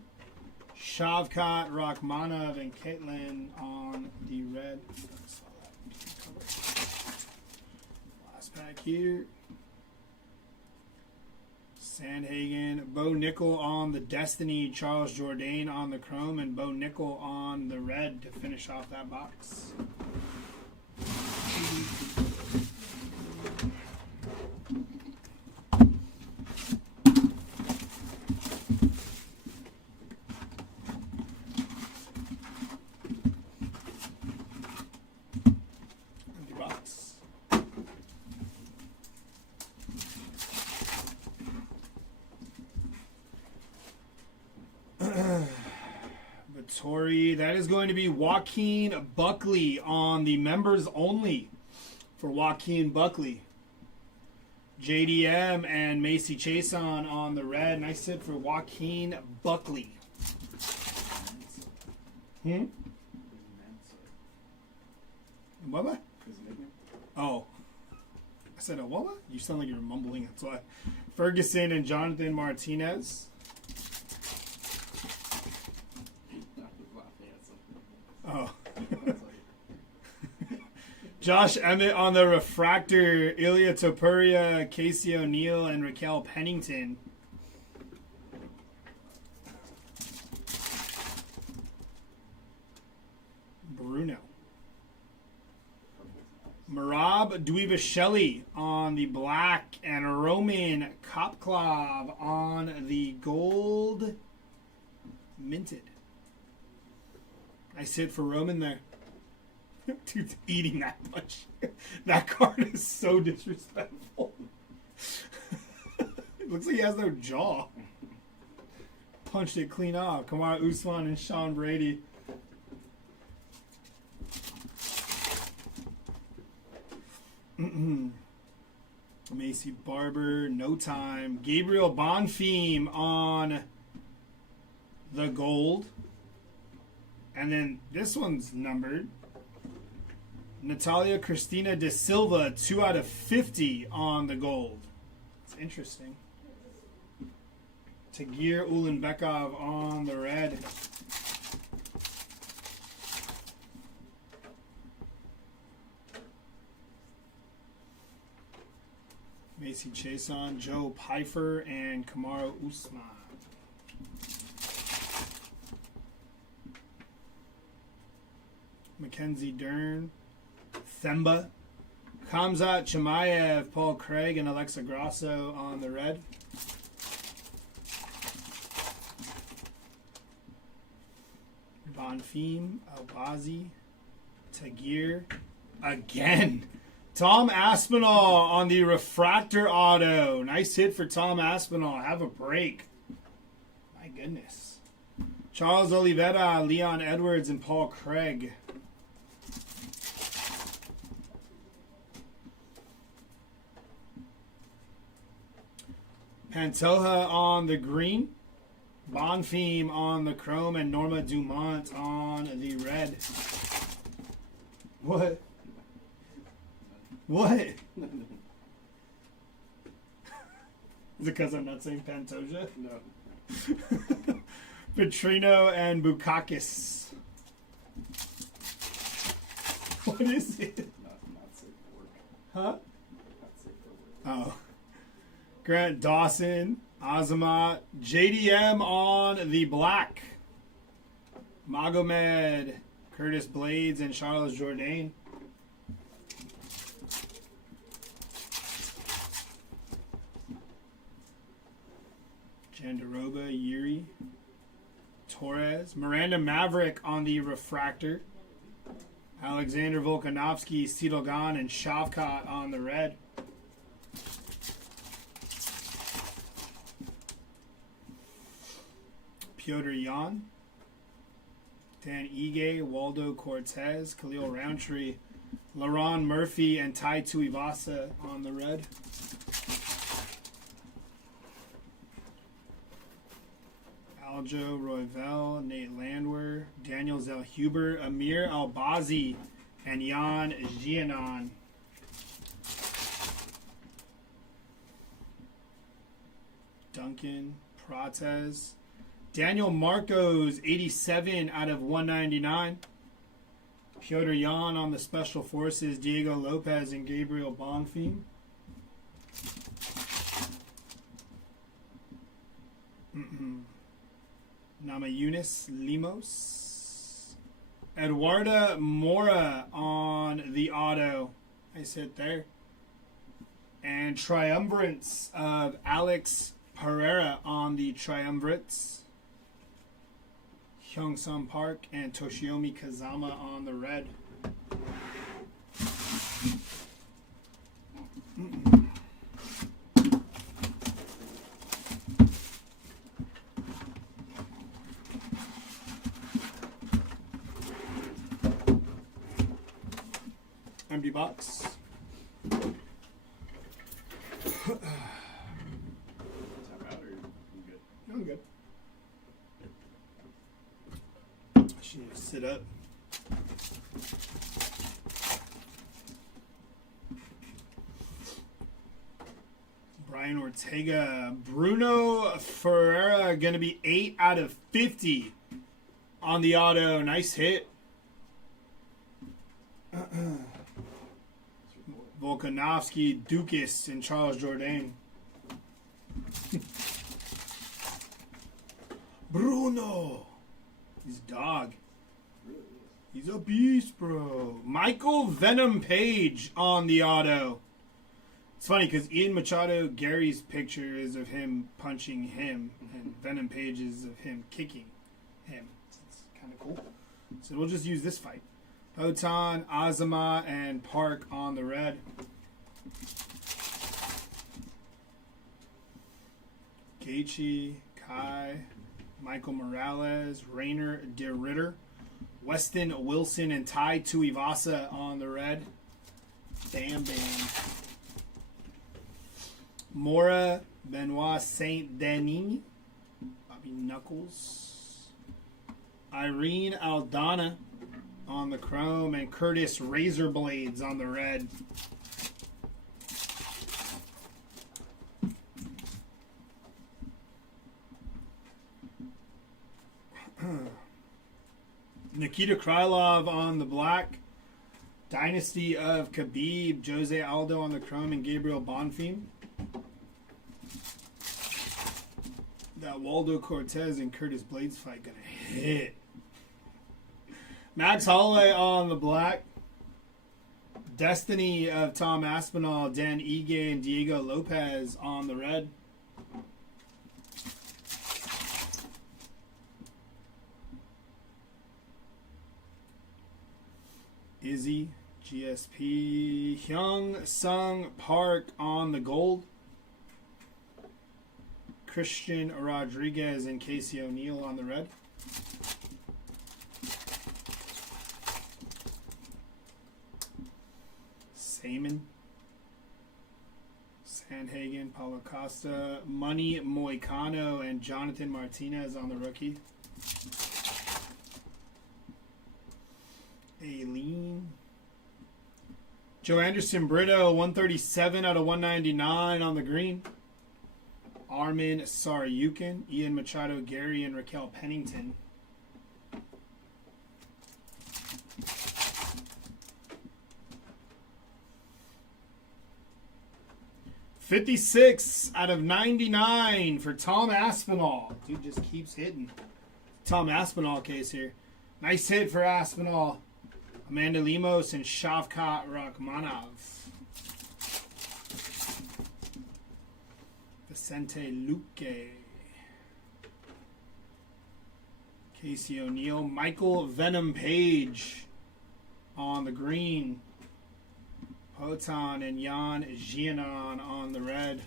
Shavkat Rachmanov and Caitlin on the red. Last pack here. Sandhagen, Bo Nickel on the Destiny, Charles Jourdain on the Chrome, and Bo Nickel on the red to finish off that box. That is going to be Joaquin Buckley on the members only for Joaquin Buckley. JDM and Macy Chason on the red. Nice hit for Joaquin Buckley. What? Oh. I said a what? You sound like you're mumbling. That's why. Ferguson and Jonathan Martinez. Oh. Josh Emmett on the refractor, Ilya Topuria, Casey O'Neill, and Raquel Pennington. Bruno. Marab Dweebasheli on the black, and Roman Kopklov on the gold minted. Nice hit for Roman there. Dude's eating that much. That card is so disrespectful. It looks like he has no jaw. Punched it clean off. Kamara Usman and Sean Brady. Macy Barber, no time. Gabriel Bonfim on the gold. And then this one's numbered. Natalia Cristina de Silva, 2 out of 50 on the gold. It's interesting. Tagir Ulanbekov on the red. Macy Chason, Joe Pfeiffer, and Kamara Usman. Mackenzie Dern, Themba, Khamzat Chimaev, Paul Craig, and Alexa Grasso on the red. Bonfim, Albazi, Tagir, again. Tom Aspinall on the refractor auto. Nice hit for Tom Aspinall. Have a break. My goodness. Charles Oliveira, Leon Edwards, and Paul Craig. Pantoja on the green. Bonfim on the chrome, and Norma Dumont on the red. What? What? Is it because I'm not saying Pantoja? No. Petrino and Bukakis. What is it? Not safe for work. Huh? Not safe for work. Oh. Grant Dawson, Azamat, JDM on the black. Magomed, Curtis Blades, and Charles Jourdain. Jandaroba, Yuri, Torres, Miranda Maverick on the refractor. Alexander Volkanovsky, Seedlegan, and Shavkat on the red. Piotr Jan, Dan Ige, Waldo Cortez, Khalil Roundtree, LaRon Murphy, and Tai Tuivasa on the red. Aljo Royval, Nate Landwehr, Daniel Zellhuber, Amir Albazi, and Jan Gianon. Duncan Prates. Daniel Marcos, 87 out of 199. Piotr Jan on the Special Forces, Diego Lopez, and Gabriel Bonfim. Nama Yunus Limos. Eduardo Mora on the auto. Nice hit there. And triumvirates of Alex Pereira on the triumvirates. Hyungsung Park and Toshiomi Kazama on the red. Empty box. Time out or you good? I'm good. I should sit up. Brian Ortega. Bruno Ferreira going to be 8 out of 50 on the auto. Nice hit. Volkanovski, Dukas, and Charles Jourdain. Bruno. He's a dog. He's a beast, bro. Michael Venom Page on the auto. It's funny because Ian Machado, Gary's picture is of him punching him, and Venom Page is of him kicking him. It's kind of cool. So we'll just use this fight. Hotan, Azama, and Park on the red. Gaethje, Kai, Michael Morales, Rainer de Ritter, Weston Wilson, and Tai Tuivasa on the red. Bam, bam. Mora, Benoit Saint Denis, Bobby Knuckles, Irene Aldana on the chrome, and Curtis Razorblades on the red. Nikita Krylov on the black. Dynasty of Khabib, Jose Aldo on the chrome, and Gabriel Bonfim. That Waldo Cortez and Curtis Blades fight gonna hit. Max Holloway on the black. Destiny of Tom Aspinall, Dan Ige, and Diego Lopez on the red. Izzy, GSP, Hyungsung Park on the gold. Christian Rodriguez and Casey O'Neill on the red. Saman, Sandhagen, Paulo Costa, Money Moicano, and Jonathan Martinez on the rookie. Aileen. Joe Anderson Brito, 137 out of 199 on the green. Armin Saryukin, Ian Machado, Gary, and Raquel Pennington. $56 out of 99 for Tom Aspinall. Dude just keeps hitting. Tom Aspinall case here. Nice hit for Aspinall. Amanda Lemos and Shavkat Rakhmonov. Vicente Luque. Casey O'Neill. Michael Venom Page on the green. Hotan and Jan Gianon on the red.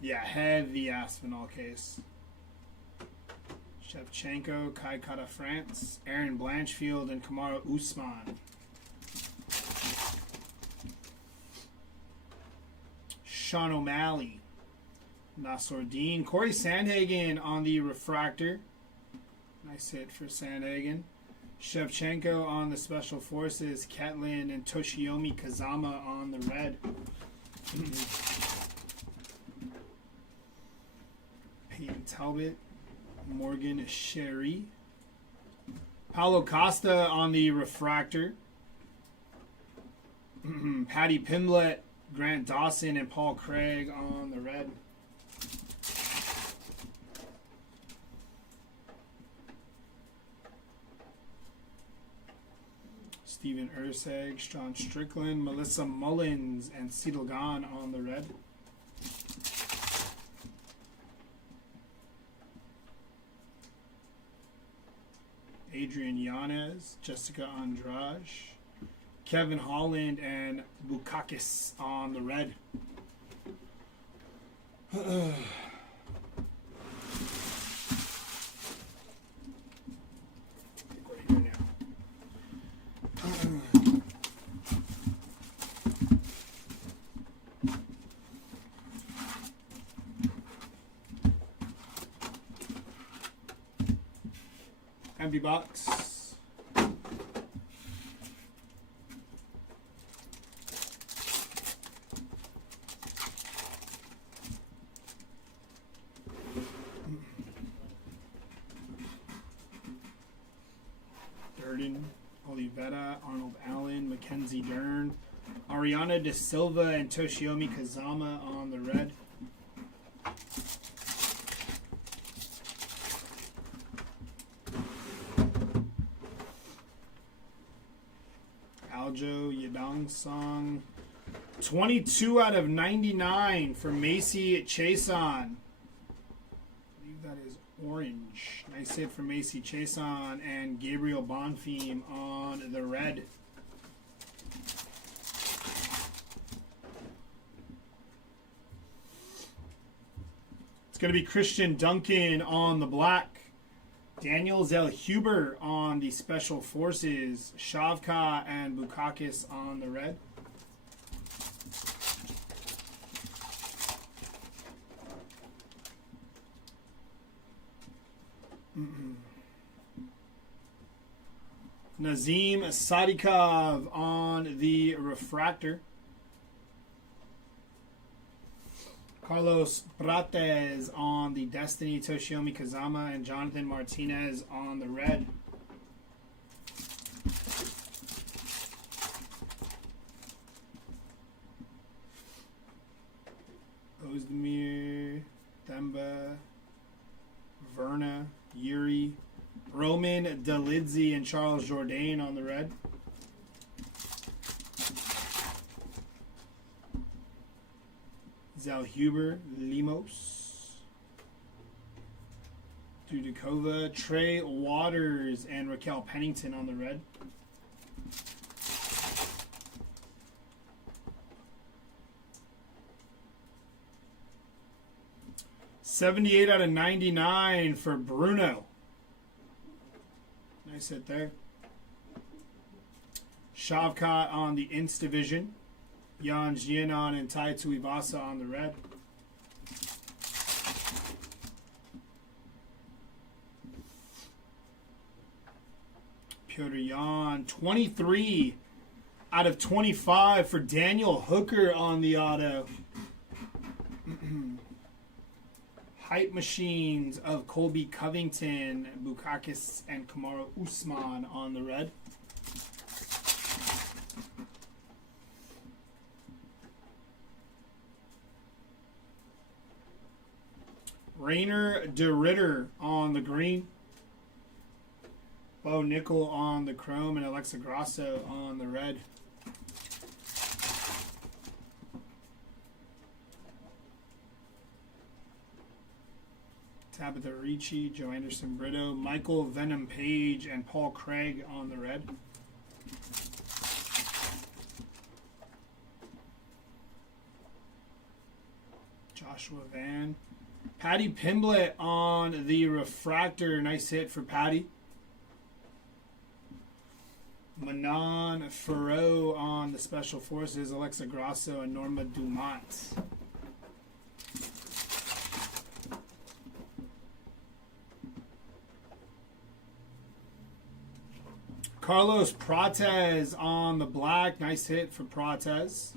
Yeah, heavy Aspinall case. Shevchenko, Kai Kara France, Aaron Blanchfield, and Kamaru Usman. Sean O'Malley. Nassourdine. Corey Sandhagen on the refractor. Nice hit for Sandhagen. Shevchenko on the Special Forces. Ketlin and Toshiomi Kazama on the red. Peyton Talbot. Morgan Sherry. Paulo Costa on the refractor. Patty Pimblett, Grant Dawson, and Paul Craig on the red. Steven Urseg, Sean Strickland, Melissa Mullins, and Seedle Gahn on the red. Adrian Yanez, Jessica Andrade, Kevin Holland, and Bukakis on the red. We're here now. Empty box. Durden, Olivetta, Arnold Allen, Mackenzie Dern, Ariana De Silva, and Toshiomi Kazama on the red. Aljo Yedong-song. 22 out of 99 for Macy Chason. I believe that is orange. Nice hit for Macy Chason and Gabriel Bonfim on the red. It's going to be Christian Duncan on the black. Daniel Zellhuber on the Special Forces. Shavka and Bukakis on the red. Nazim Sadikov on the refractor. Carlos Prates on the Destiny, Toshiomi Kazama, and Jonathan Martinez on the red. Ozdemir, Themba, Verna, Yuri, Roman Delidze, and Charles Jourdain on the red. Zellhuber, Limos, Dudikova, Trey Waters, and Raquel Pennington on the red. $78 out of 99 for Bruno. Nice hit there. Shavkat on the Ints division. Jan Gianon and Tai Tuivasa on the red. Piotr Jan, 23 out of 25 for Daniel Hooker on the auto. Hype machines of Colby Covington, Bukakis, and Kamaru Usman on the red. Rainer DeRitter on the green. Bo Nickel on the chrome, and Alexa Grasso on the red. Tabitha Ricci, Joe Anderson Brito, Michael Venom Page, and Paul Craig on the red. Joshua Van. Patty Pimblett on the refractor. Nice hit for Patty. Manon Farrow on the Special Forces. Alexa Grasso and Norma Dumont. Carlos Prates on the black. Nice hit for Prates.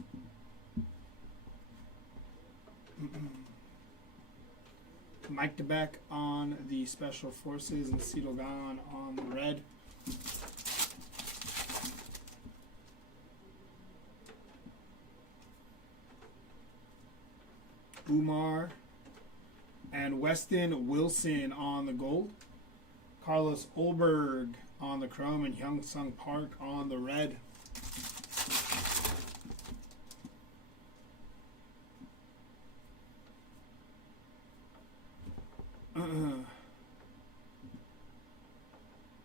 Mike DeBeck on the Special Forces and Cedal Gone on the red. Umar and Weston Wilson on the gold. Carlos Olberg on the chrome and Hyung Sung Park on the red.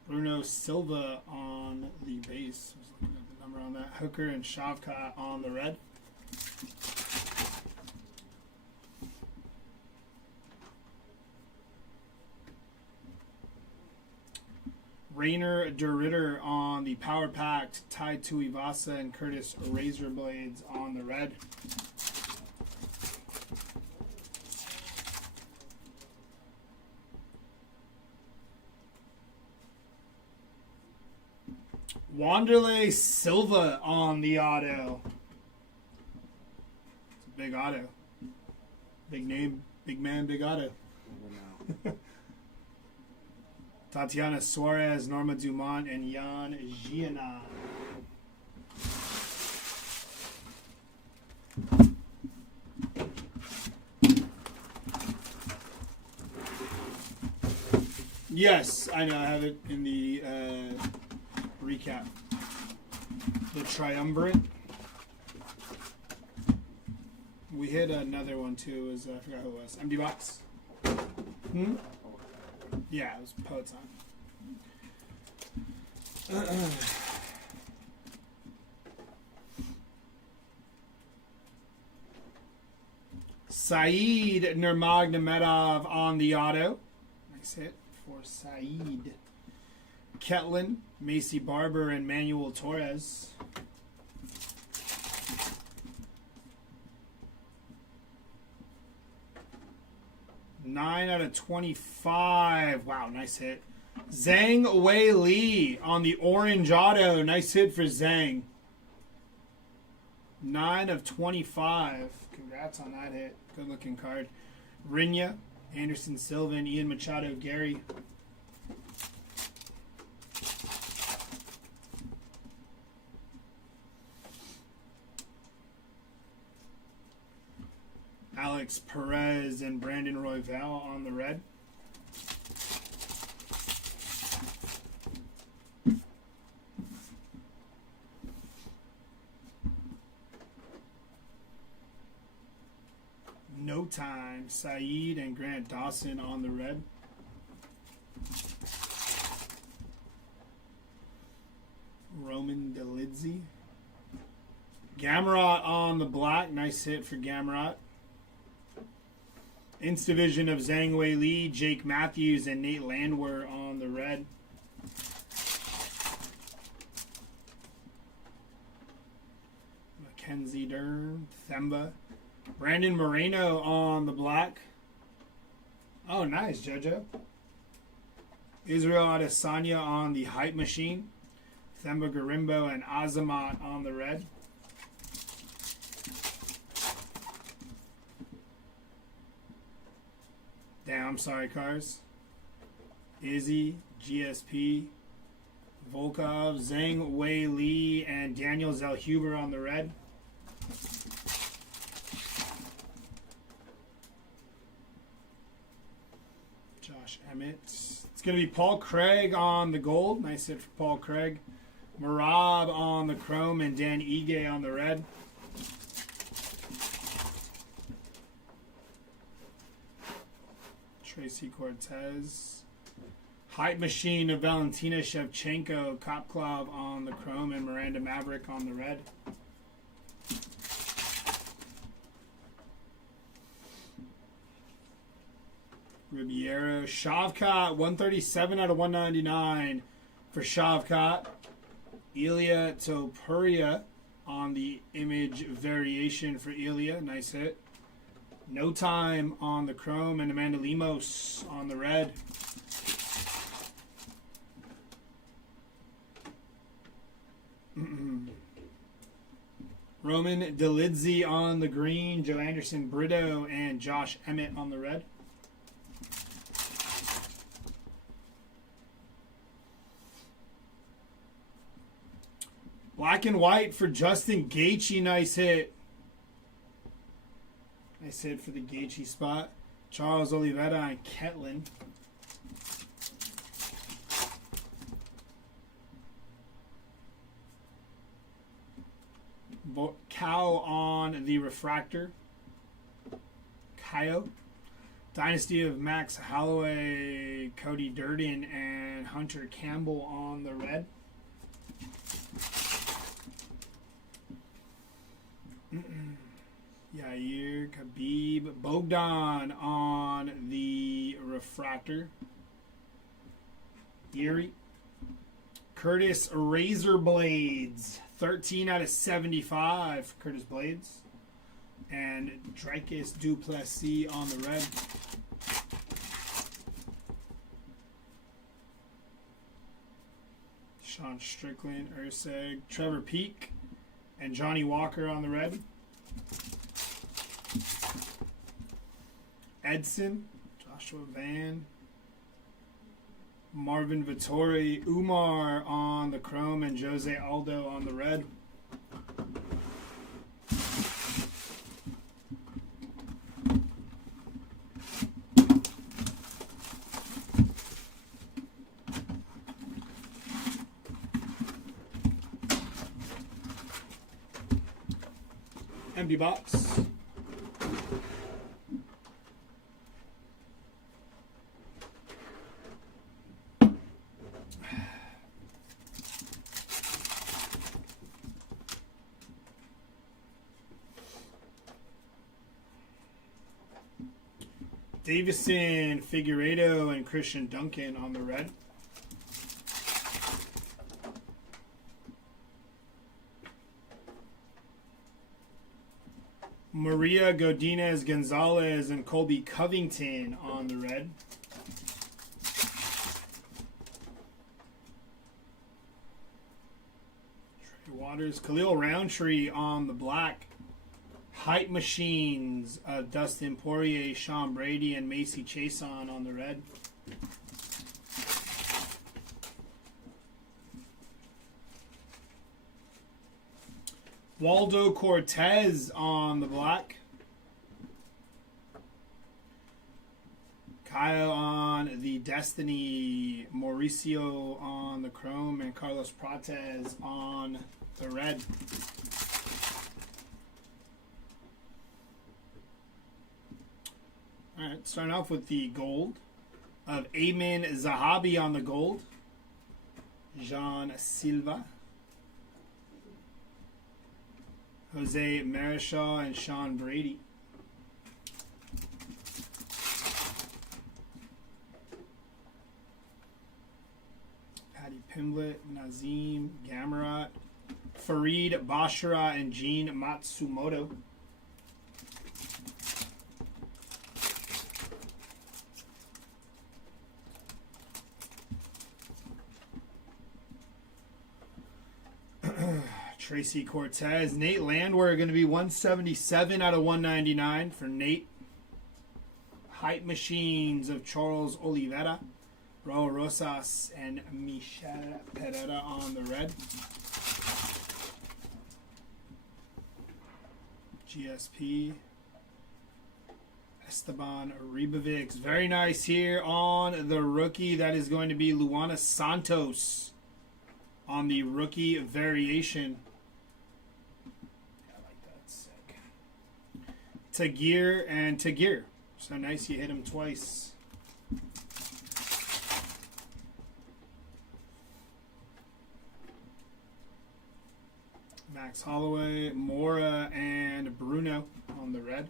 Bruno Silva on the base. I was looking at the number on that. Hooker and Shavkat on the red. Rainer DeRitter on the Power Packed, Tai Tuivasa and Curtis Razorblades on the red. Wanderlei Silva on the auto. It's a big auto. Big name, big man, big auto. Tatiana Suarez, Norma Dumont, and Jan Gianna. Yes, I know. I have it in the recap. The triumvirate. We hit another one too. I forgot who it was. MD Box. Yeah, it was Poet's on. Saeed Nurmagomedov on the auto. Nice hit for Saeed. Ketlin, Macy Barber, and Manuel Torres. Nine out of 25. Wow, nice hit. Zhang Wei Li on the orange auto. Nice hit for Zhang. 9 of 25. Congrats on that hit. Good looking card. Rinya, Anderson Silva, and Ian Machado Gary. Alex Perez and Brandon Royval on the red. No Time, Saeed and Grant Dawson on the red. Roman Delidze. Gamrot on the black. Nice hit for Gamrot. Insta-Vision of Zhang Wei Li, Jake Matthews, and Nate Landwehr on the red. Mackenzie Dern, Themba. Brandon Moreno on the black. Oh, nice, JoJo. Israel Adesanya on the Hype Machine. Themba Garimbo and Azamat on the red. Damn, I'm sorry, cars. Izzy, GSP, Volkov, Zhang Wei Li, and Daniel Zellhuber on the red. Josh Emmett. It's going to be Paul Craig on the gold. Nice hit for Paul Craig. Marab on the chrome and Dan Ige on the red. Tracy Cortez. Hype Machine of Valentina Shevchenko. Kopklov on the chrome and Miranda Maverick on the red. Ribeiro. Shavkat. 137 out of 199 for Shavkat. Ilya Topuria on the image variation for Ilya. Nice hit. No Time on the chrome and Amanda Lemos on the red. Roman Delidze on the green, Joe Anderson Brito, and Josh Emmett on the red. Black and white for Justin Gaethje. Nice hit. Nice hit for the Gaethje spot. Charles Oliveira and Ketlin. Cow on the refractor. Kyo. Dynasty of Max Holloway, Cody Durden, and Hunter Campbell on the red. Yair Khabib Bogdan on the refractor. Yuri. Curtis Razor Blades. 13 out of 75. Curtis Blades. And Dricus Duplessis on the red. Sean Strickland, Urseg, Trevor Peak, and Johnny Walker on the red. Edson, Joshua Van, Marvin Vittori, Umar on the chrome, and Jose Aldo on the red. Empty box. Davison, Figueiredo, and Christian Duncan on the red. Maria Godinez Gonzalez and Colby Covington on the red. Trey Waters, Khalil Roundtree on the black. Hype Machines, Dustin Poirier, Sean Brady, and Macy Chason on the red. Waldo Cortez on the black. Kyle on the Destiny. Mauricio on the chrome. And Carlos Prates on the red. Alright, starting off with the gold of Amin Zahabi on the gold. Jean Silva. Jose Marichal and Sean Brady. Paddy Pimblett, Nazim Gamarat, Farid Bashara, and Gene Matsumoto. Tracy Cortez. Nate Landwehr going to be 177 out of 199 for Nate. Hype Machines of Charles Oliveira, Raul Rosas, and Michel Pereira on the red. GSP. Esteban Ribovics. Very nice here on the rookie. That is going to be Luana Santos on the rookie variation. Tagir and Tagir. So nice you hit him twice. Max Holloway, Mora, and Bruno on the red.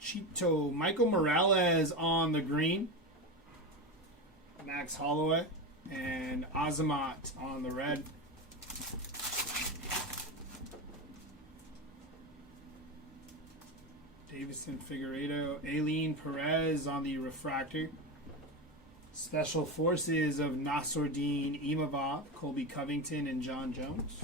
Cheapto, Michael Morales on the green. Max Holloway. And Azamat on the red. Davison Figueiredo, Aileen Perez on the refractor. Special Forces of Nassourdine Imavov, Colby Covington, and John Jones.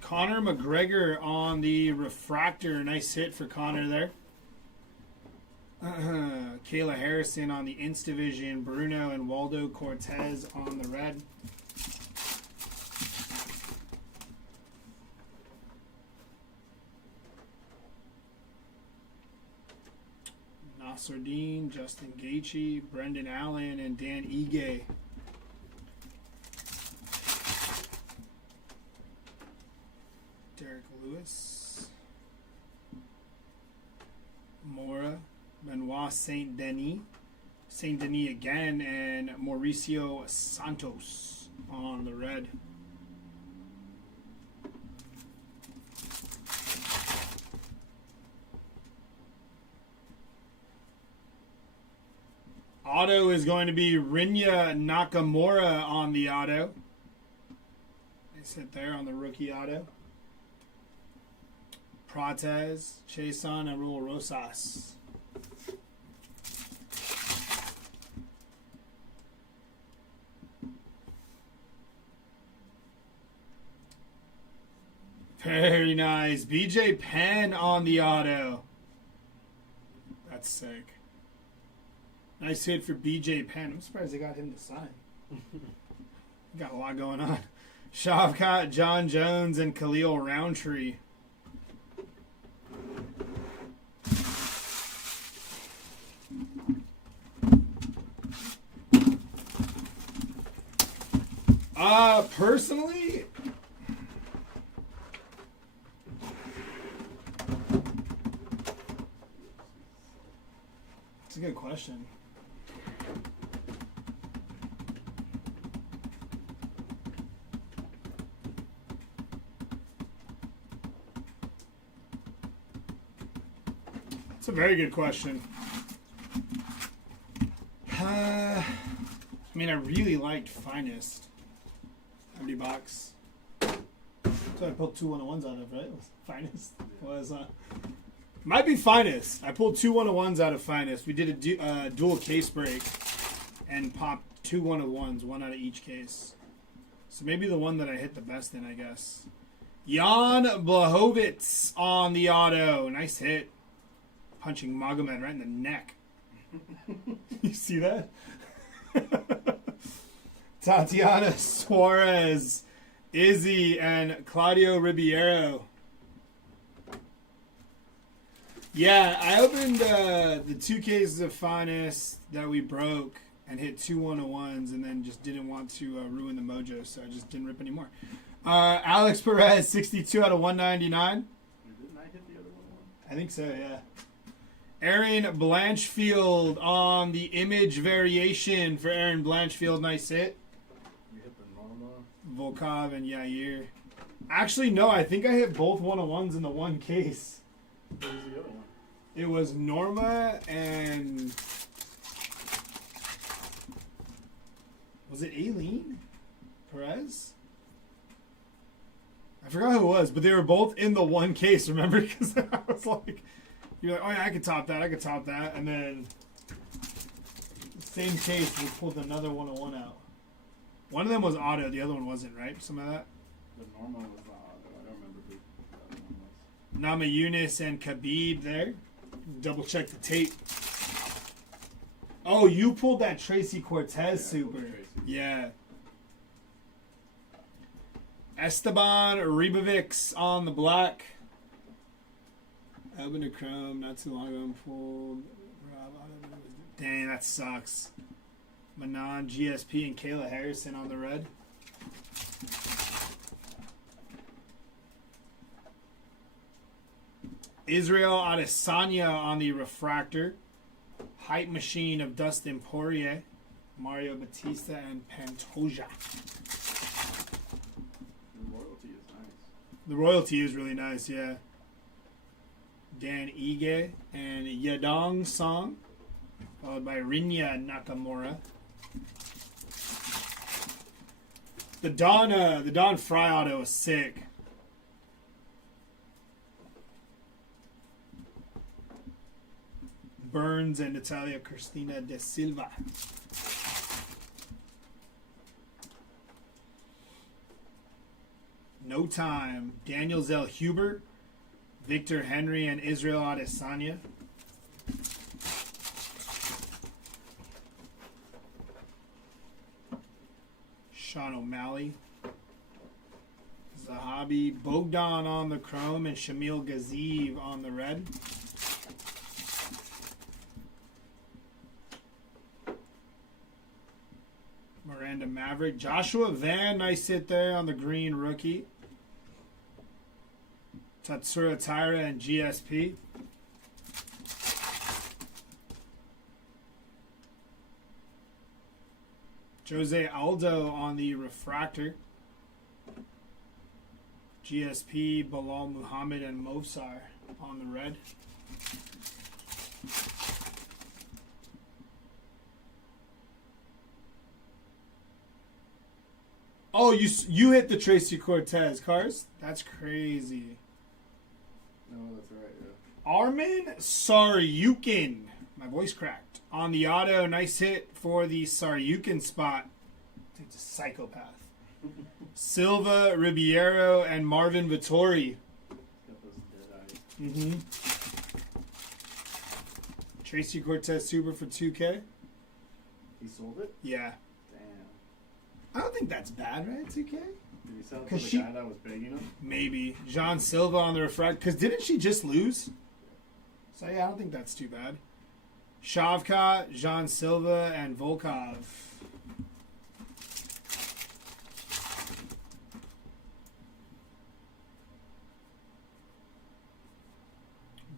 Conor McGregor on the refractor. Nice hit for Conor there. Kayla Harrison on the Inst Division. Bruno and Waldo Cortez on the red. Nassourdine, Justin Gaethje, Brendan Allen, and Dan Ige. Derek Lewis. Mora, Benoit Saint Denis again, and Mauricio Santos on the red. Auto is going to be Rinya Nakamura on the auto. They sit there on the rookie auto. Prates, Chason, and Raul Rosas. Very nice. BJ Penn on the auto. That's sick. Nice hit for BJ Penn. I'm surprised they got him to sign. Got a lot going on. Shavkat, John Jones, and Khalil Roundtree. Personally, it's a good question. It's a very good question. I mean, I really liked Finest. Empty box. So I pulled 2 101s out of, right? Finest was might be Finest. I pulled 2 101s out of Finest. We did a dual case break and popped 2 101s, one out of each case. So maybe the one that I hit the best in, I guess. Jan Blachowicz on the auto. Nice hit. Punching Magomed right in the neck. You see that? Tatiana Suarez, Izzy, and Claudio Ribeiro. Yeah, I opened the 2 cases of Finest that we broke and hit 2 101s and then just didn't want to ruin the mojo, so I just didn't rip anymore. Alex Perez, 62 out of 199. Didn't I hit the other one? I think so, yeah. Aaron Blanchfield on the image variation for Aaron Blanchfield. Nice hit. You hit the Norma. Volkov and Yair. Actually, no, I think I hit both 101s in the one case. What was the other one? It was Norma and... Was it Aileen Perez? I forgot who it was, but they were both in the one case, remember? Because I was like... You're like, oh yeah, I could top that, and then same case, we pulled another 101 out. One of them was auto, the other one wasn't, right? Some of that. The Norma was the auto. I don't remember who the other one was. Nama Yunus and Khabib there. Double check the tape. Oh, you pulled that Tracy Cortez super. Tracy. Yeah. Esteban Ribovics on the black. Albin Chrome, not too long ago, pulled. Dang, that sucks. Manon, GSP, and Kayla Harrison on the red. Israel Adesanya on the refractor. Hype machine of Dustin Poirier. Mario Batista and Pantoja. The royalty is nice. The royalty is really nice, yeah. Dan Ige and Yadong Song, followed by Rinya Nakamura. The Don Fry auto is sick. Burns and Natalia Cristina de Silva. No Time. Daniel Zellhuber, Victor Henry, and Israel Adesanya. Sean O'Malley. Zahabi. Bogdan on the chrome and Shamil Gaziv on the red. Miranda Maverick. Joshua Van, nice hit there on the green rookie. Tatsura Taira and GSP. Jose Aldo on the refractor. GSP, Bilal Muhammad, and Movsar on the red. Oh, you hit the Tracy Cortez cars? That's crazy. No, that's right, yeah. Armin Saryukin. My voice cracked. On the auto, nice hit for the Saryukin spot. It's a psychopath. Silva, Ribeiro, and Marvin Vittori. Got those dead eyes. Mm-hmm. Tracy Cortez Super for 2K. He sold it? Yeah. Damn. I don't think that's bad, right, 2K? Did he sell it to 'Cause the guy that was begging him? Maybe. Jean Silva on the refract. Because didn't she just lose? So, yeah, I don't think that's too bad. Shavkat, Jean Silva, and Volkov.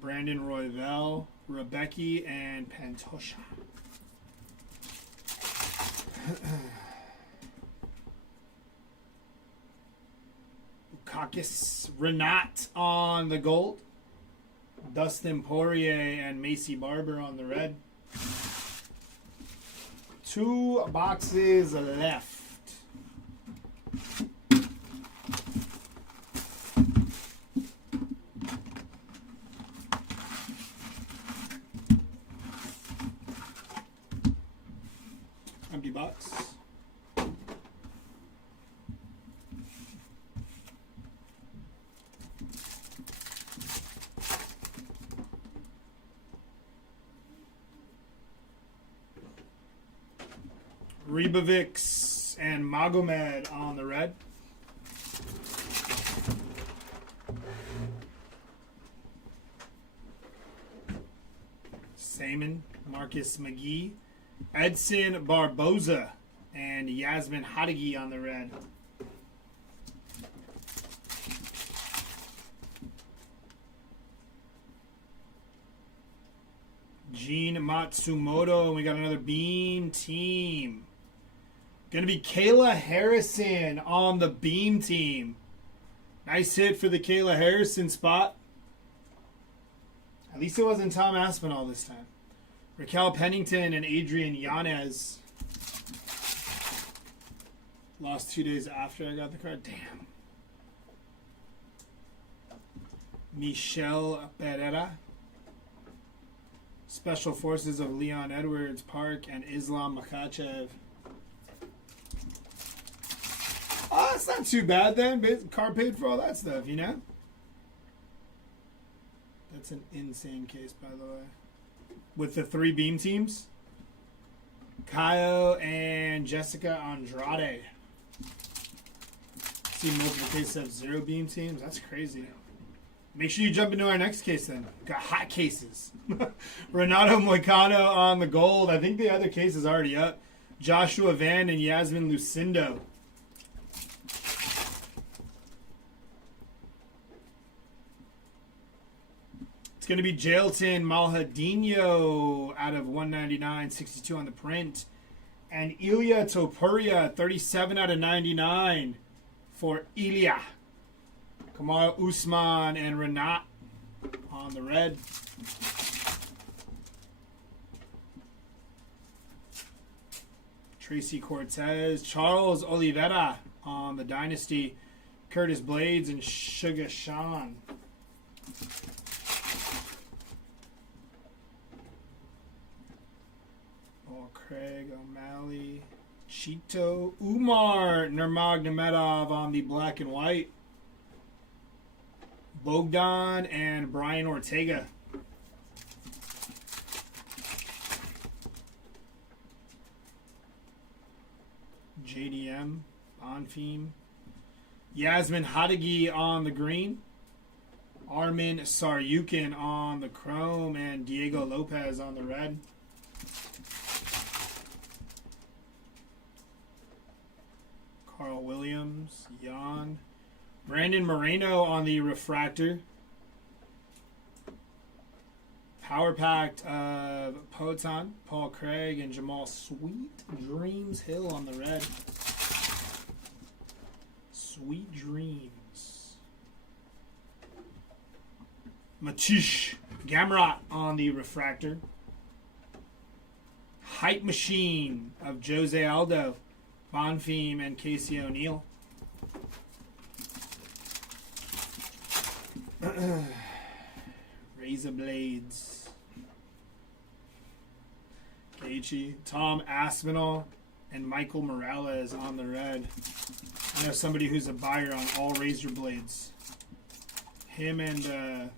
Brandon Royval, Rebecki, and Pantosha. Bukakis, Renat on the gold. Dustin Poirier and Macy Barber on the red. 2 boxes left. Empty box. Ribovics and Magomed on the red. Saman, Marcus McGee, Edson Barboza, and Yasmin Hadagi on the red. Gene Matsumoto, and we got another Beam team. Gonna be Kayla Harrison on the Beam team. Nice hit for the Kayla Harrison spot. At least it wasn't Tom Aspinall this time. Raquel Pennington and Adrian Yanez. Lost 2 days after I got the card. Damn. Michelle Pereira. Special Forces of Leon Edwards Park and Islam Makhachev. Oh, that's not too bad then. Car paid for all that stuff, you know? That's an insane case, by the way. With the 3 Beam teams. Kaio and Jessica Andrade. See multiple cases have 0 Beam teams. That's crazy. Make sure you jump into our next case then. Got hot cases. Renato Moicano on the gold. I think the other case is already up. Joshua Van and Yasmin Lucindo. It's going to be Jailton Malhadinho out of 199, 62 on the print. And Ilya Topuria, 37 out of 99 for Ilya. Kamaru Usman and Renat on the red. Tracy Cortez, Charles Oliveira on the Dynasty. Curtis Blades and Sugar Sean. Oh, Craig O'Malley. Cheeto Umar Nurmagomedov on the black and white. Bogdan and Brian Ortega. JDM, Bonfim. Yasmin Hadagi on the green. Armin Saryukin on the chrome. And Diego Lopez on the red. Carl Williams, Jan. Brandon Moreno on the refractor. Power packed of Potan, Paul Craig, and Jamal Sweet Dreams Hill on the red. Sweet Dreams. Matish Gamrot on the refractor. Hype Machine of Jose Aldo, Bonfim, and Casey O'Neill. Razor Blades. Gaethje, Tom Aspinall, and Michael Morales on the red. I know somebody who's a buyer on all Razor Blades. Him and No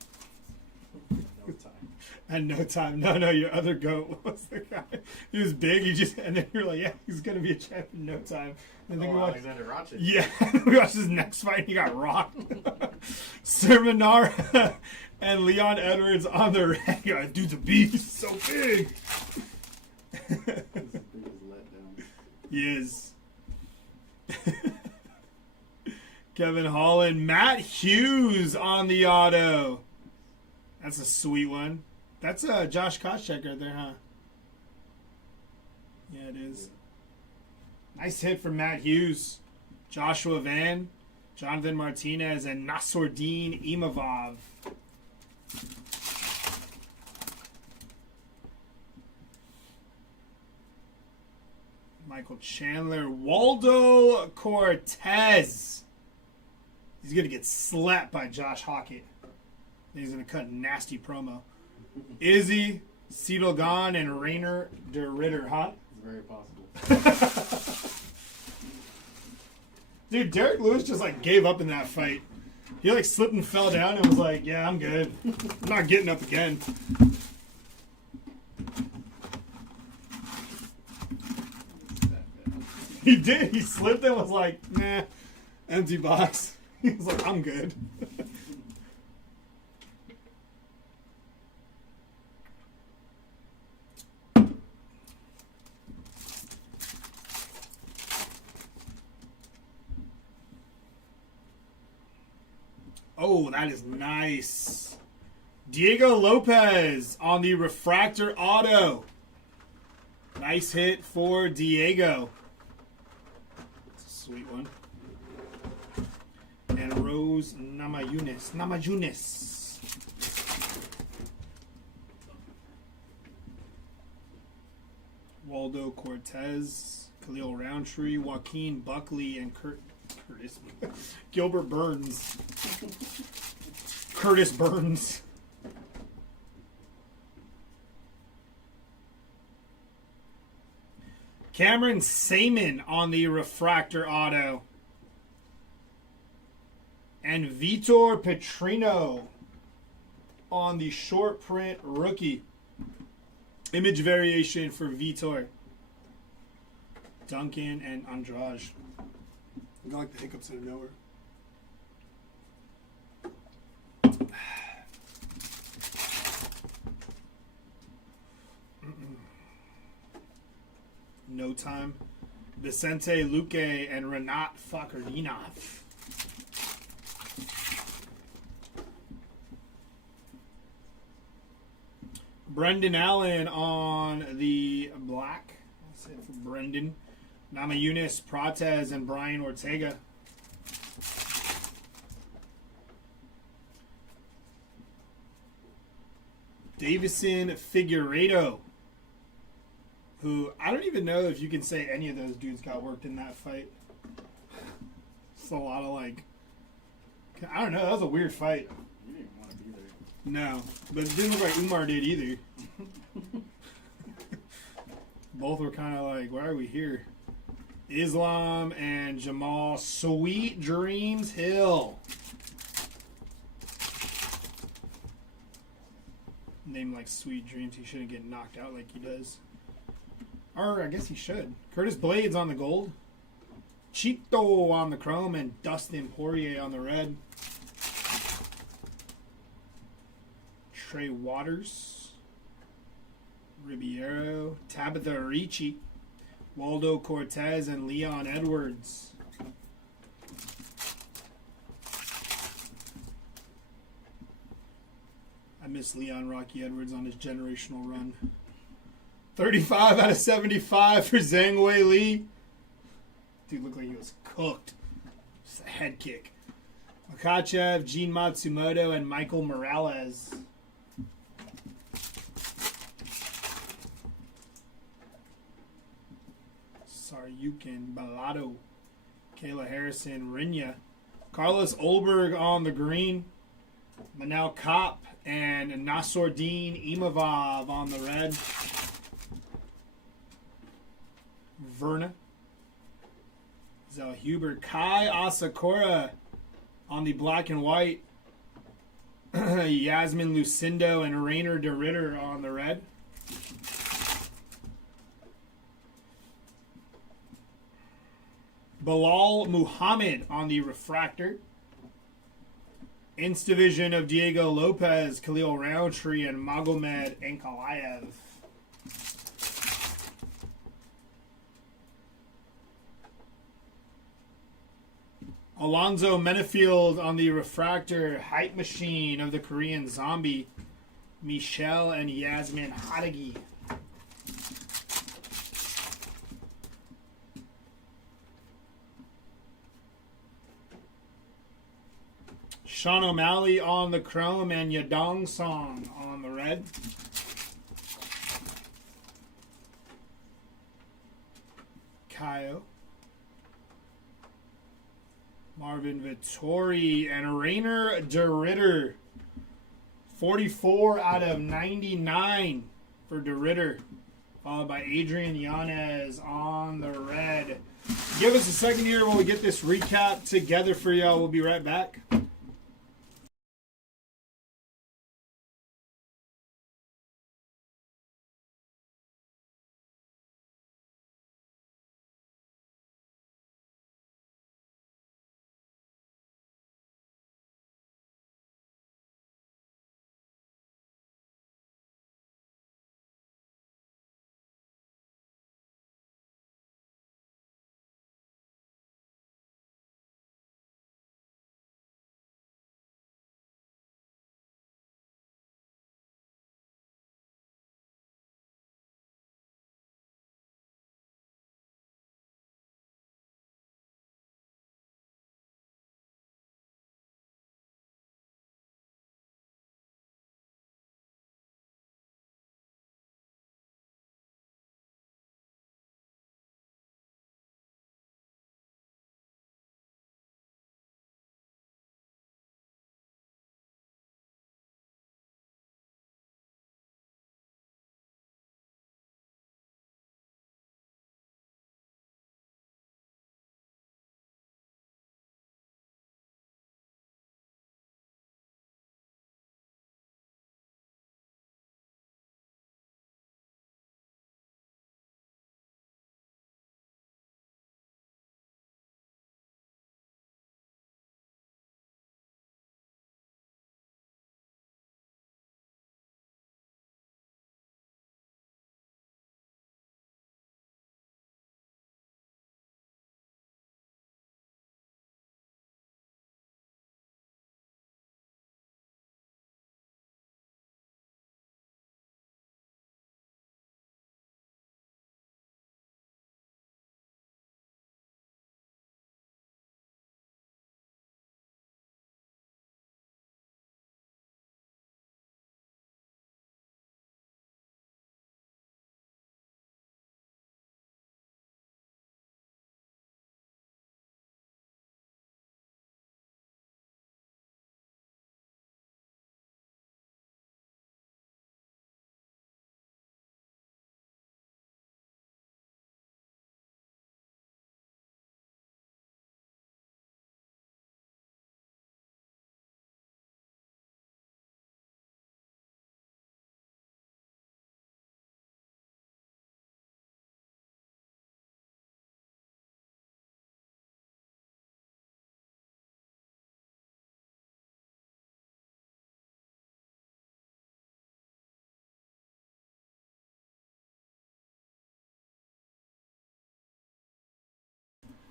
time. and No Time. No, your other goat. What was the guy? He was big. And then you're like, yeah, he's gonna be a champ in no time. And then we watched, Alexander Ratchet. yeah, we watched his next fight. And he got rocked. Sermonara and Leon Edwards on the red. Yeah, dude's a beast. So big. This is the biggest letdown. He is. Kevin Holland, Matt Hughes on the auto. That's a sweet one. That's Josh Koscheck right there, huh? Yeah, it is. Nice hit from Matt Hughes. Joshua Van, Jonathan Martinez, and Nassourdine Imavov. Michael Chandler, Waldo Cortez. He's going to get slapped by Josh Hockett. He's going to cut a nasty promo. Izzy, Seedle and Rainer de Ritter, huh? It's very possible. Dude, Derek Lewis just like gave up in that fight. He like slipped and fell down and was like, yeah, I'm good. I'm not getting up again. He did. He slipped and was like, nah, empty box. He was like, I'm good. Oh, that is nice. Diego Lopez on the refractor auto. Nice hit for Diego. That's a sweet one. And Rose Namajunas. Waldo Cortez, Khalil Roundtree, Joaquin Buckley, and Gilbert Burns. Curtis Burns. Cameron Saman on the refractor auto. And Vitor Petrino on the short print rookie. Image variation for Vitor. Duncan and Andrade. I like the hiccups out of nowhere. No Time. Vicente Luque and Renat Fakhrinov. Brendan Allen on the black. That's it for Brendan. Namajunas, Pratez, and Brian Ortega. Davison Figueiredo, who I don't even know if you can say any of those dudes got worked in that fight. It's a lot of like, I don't know. That was a weird fight. You didn't want to be there. No, but it didn't look like Umar did either. Both were kind of like, why are we here? Islam and Jamal, Sweet Dreams Hill. Name like Sweet Dreams, he shouldn't get knocked out like he does. Or I guess he should. Curtis Blades on the gold. Chito on the chrome and Dustin Poirier on the red. Trey Waters. Ribeiro. Tabitha Ricci. Waldo Cortez and Leon Edwards. I miss Leon Rocky Edwards on his generational run. 35 out of 75 for Zhang Wei Li. Dude looked like he was cooked. Just a head kick. Makachev, Gene Matsumoto, and Michael Morales. Saryukin, Balado, Kayla Harrison, Rinya. Carlos Olberg on the green. Manel Kopp and Nassourdine Imavov on the red. Verna. Zellhuber. Kai Asakura on the black and white. Yasmin Lucindo and Rainer de Ritter on the red. Bilal Muhammad on the refractor. Inst division of Diego Lopez, Khalil Roundtree, and Magomed Ankalaev. Alonzo Menefield on the refractor, Hype Machine of the Korean Zombie, Michelle and Yasmin Hadagi. Sean O'Malley on the chrome and Yadong Song on the red. Kaio. Marvin Vittori and Rainer de Ritter. 44 out of 99 for de Ritter. Followed by Adrian Yanez on the red. Give us a second here while we get this recap together for y'all. We'll be right back.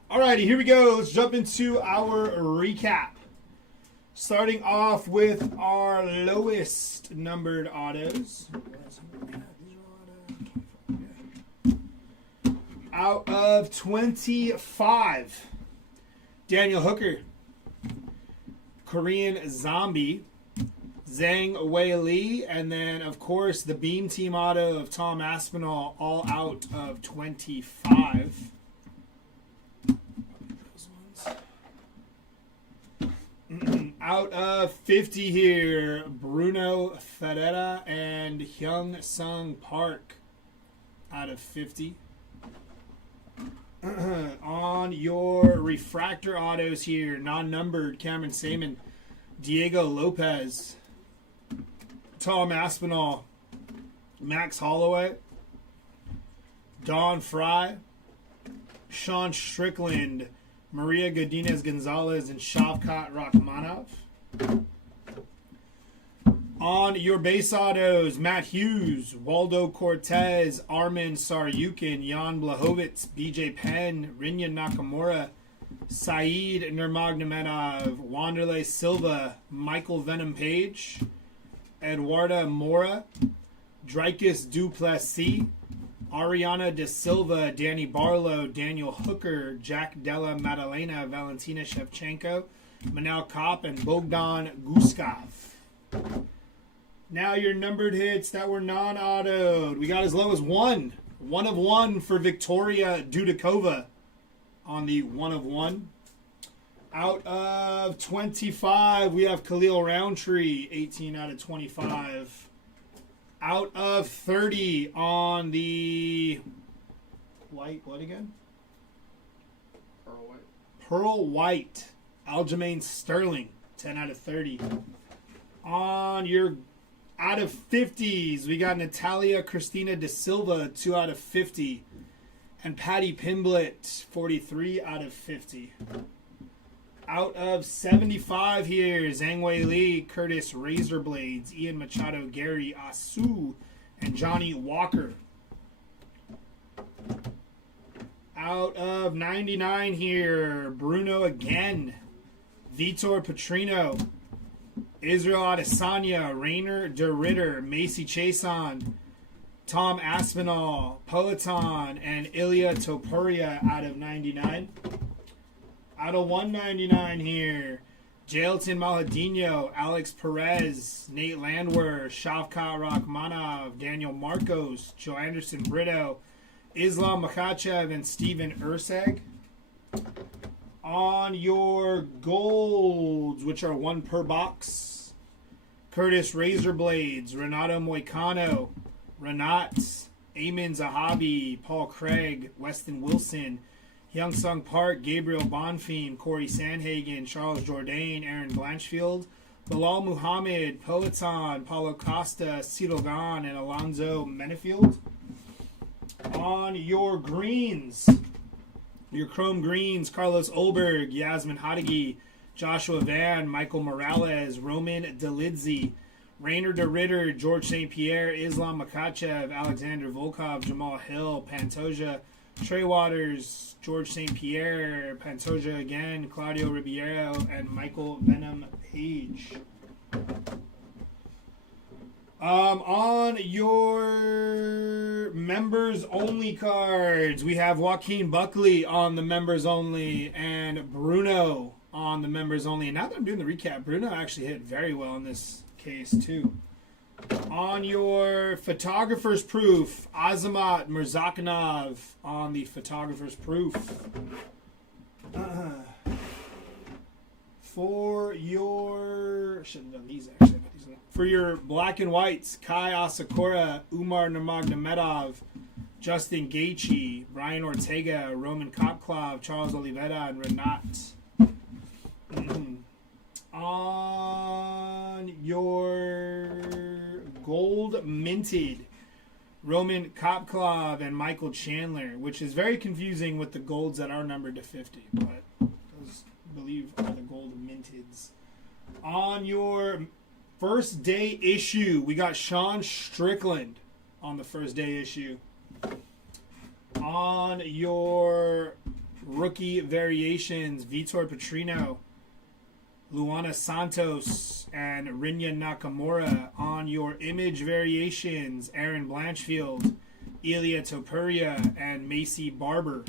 Alrighty, here we go. Let's jump into our recap. Starting off with our lowest numbered autos. Out of 25, Daniel Hooker, Korean Zombie, Zhang Wei Li, and then, of course, the Beam Team auto of Tom Aspinall, all out of 25. Out of 50 here, Bruno Ferreira and Hyung Sung Park. Out of 50. On your refractor autos here, non-numbered, Cameron Saman, Diego Lopez, Tom Aspinall, Max Holloway, Don Fry, Sean Strickland, Maria Godinez Gonzalez, and Shavkat Rakhmonov. On your base autos, Matt Hughes, Waldo Cortez, Armin Saryukin, Jan Blachowicz, BJ Penn, Rinya Nakamura, Saeed Nurmagomedov, Wanderlei Silva, Michael Venom Page, Eduardo Mora, Dricus Duplessis, Ariana De Silva, Danny Barlow, Daniel Hooker, Jack Della Maddalena, Valentina Shevchenko, Manel Kopp, and Bogdan Guskov. Now your numbered hits that were non-autoed. We got as low as 1. 1 of 1 for Victoria Dudikova on the 1 of 1. Out of 25, we have Khalil Roundtree, 18 out of 25. Out of 30 on the white, what again? Pearl White, Aljamain Sterling, 10 out of 30. On your out of 50s, we got Natalia Cristina De Silva, 2 out of 50. And Patty Pimblett, 43 out of 50. Out of 75 here, Zhang Wei Li, Curtis Razorblades, Ian Machado, Gary Asu, and Johnny Walker. Out of 99 here, Bruno again, Vitor Petrino, Israel Adesanya, Rainer De Ritter, Macy Chason, Tom Aspinall, Politan, and Ilya Topuria out of 99. Out of 199 here, Jailton Maladino, Alex Perez, Nate Landwehr, Shavkat Rakhmonov, Daniel Marcos, Joe Anderson Brito, Islam Makhachev, and Steven Urseg. On your golds, which are 1 per box, Curtis Razorblades, Renato Moicano, Renat, Eamon Zahabi, Paul Craig, Weston Wilson, Hyung Sung Park, Gabriel Bonfim, Corey Sandhagen, Charles Jourdain, Aaron Blanchfield, Bilal Muhammad, Politan, Paulo Costa, Cito Gan, and Alonzo Menefield. On your greens, your chrome greens, Carlos Olberg, Yasmin Hadagi, Joshua Van, Michael Morales, Roman Delidze, Rainer De Ritter, George St. Pierre, Islam Makhachev, Alexander Volkov, Jamal Hill, Pantoja, Trey Waters, George St. Pierre, Pantoja again, Claudio Ribeiro, and Michael Venom Page. On your members only cards, we have Joaquin Buckley on the members only and Bruno on the members only. And now that I'm doing the recap, Bruno actually hit very well in this case too. On your photographer's proof, Azamat Mirzakhanov on the photographer's proof. For your shouldn't have done these actually. For your black and whites, Kai Asakura, Umar Nurmagomedov, Justin Gaethje, Brian Ortega, Roman Kopklov, Charles Oliveira, and Renat. On your gold minted, Roman Kopklov and Michael Chandler, which is very confusing with the golds that are numbered to 50, but those, I believe, are the gold minteds. On your first day issue, we got Sean Strickland on the first day issue. On your rookie variations, Vitor Petrino, Luana Santos, and Rinya Nakamura. On your image variations, Aaron Blanchfield, Ilya Topuria, and Macy Barber.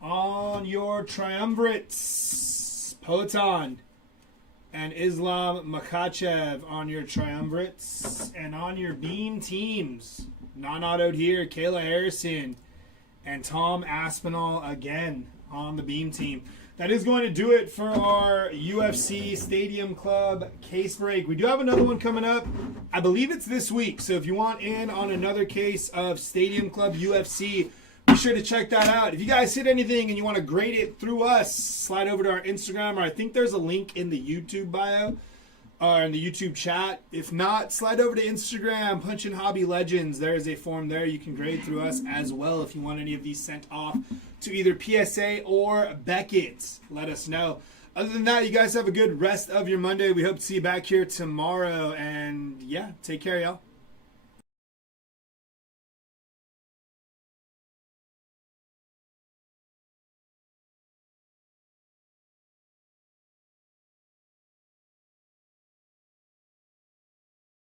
On your triumvirates, Poatan and Islam Makhachev on your triumvirates. And on your beam teams, non-autoed here, Kayla Harrison and Tom Aspinall again on the beam team. That is going to do it for our UFC Stadium Club case break. We do have another one coming up. I believe it's this week. So if you want in on another case of Stadium Club UFC, be sure to check that out. If you guys hit anything and you want to grade it through us, slide over to our Instagram, or I think there's a link in the YouTube bio or in the YouTube chat. If not, slide over to Instagram, punch in Hobby Legends. There is a form there. You can grade through us as well if you want any of these sent off to either PSA or Beckett. Let us know. Other than that, you guys have a good rest of your Monday. We hope to see you back here tomorrow. And yeah, take care, y'all.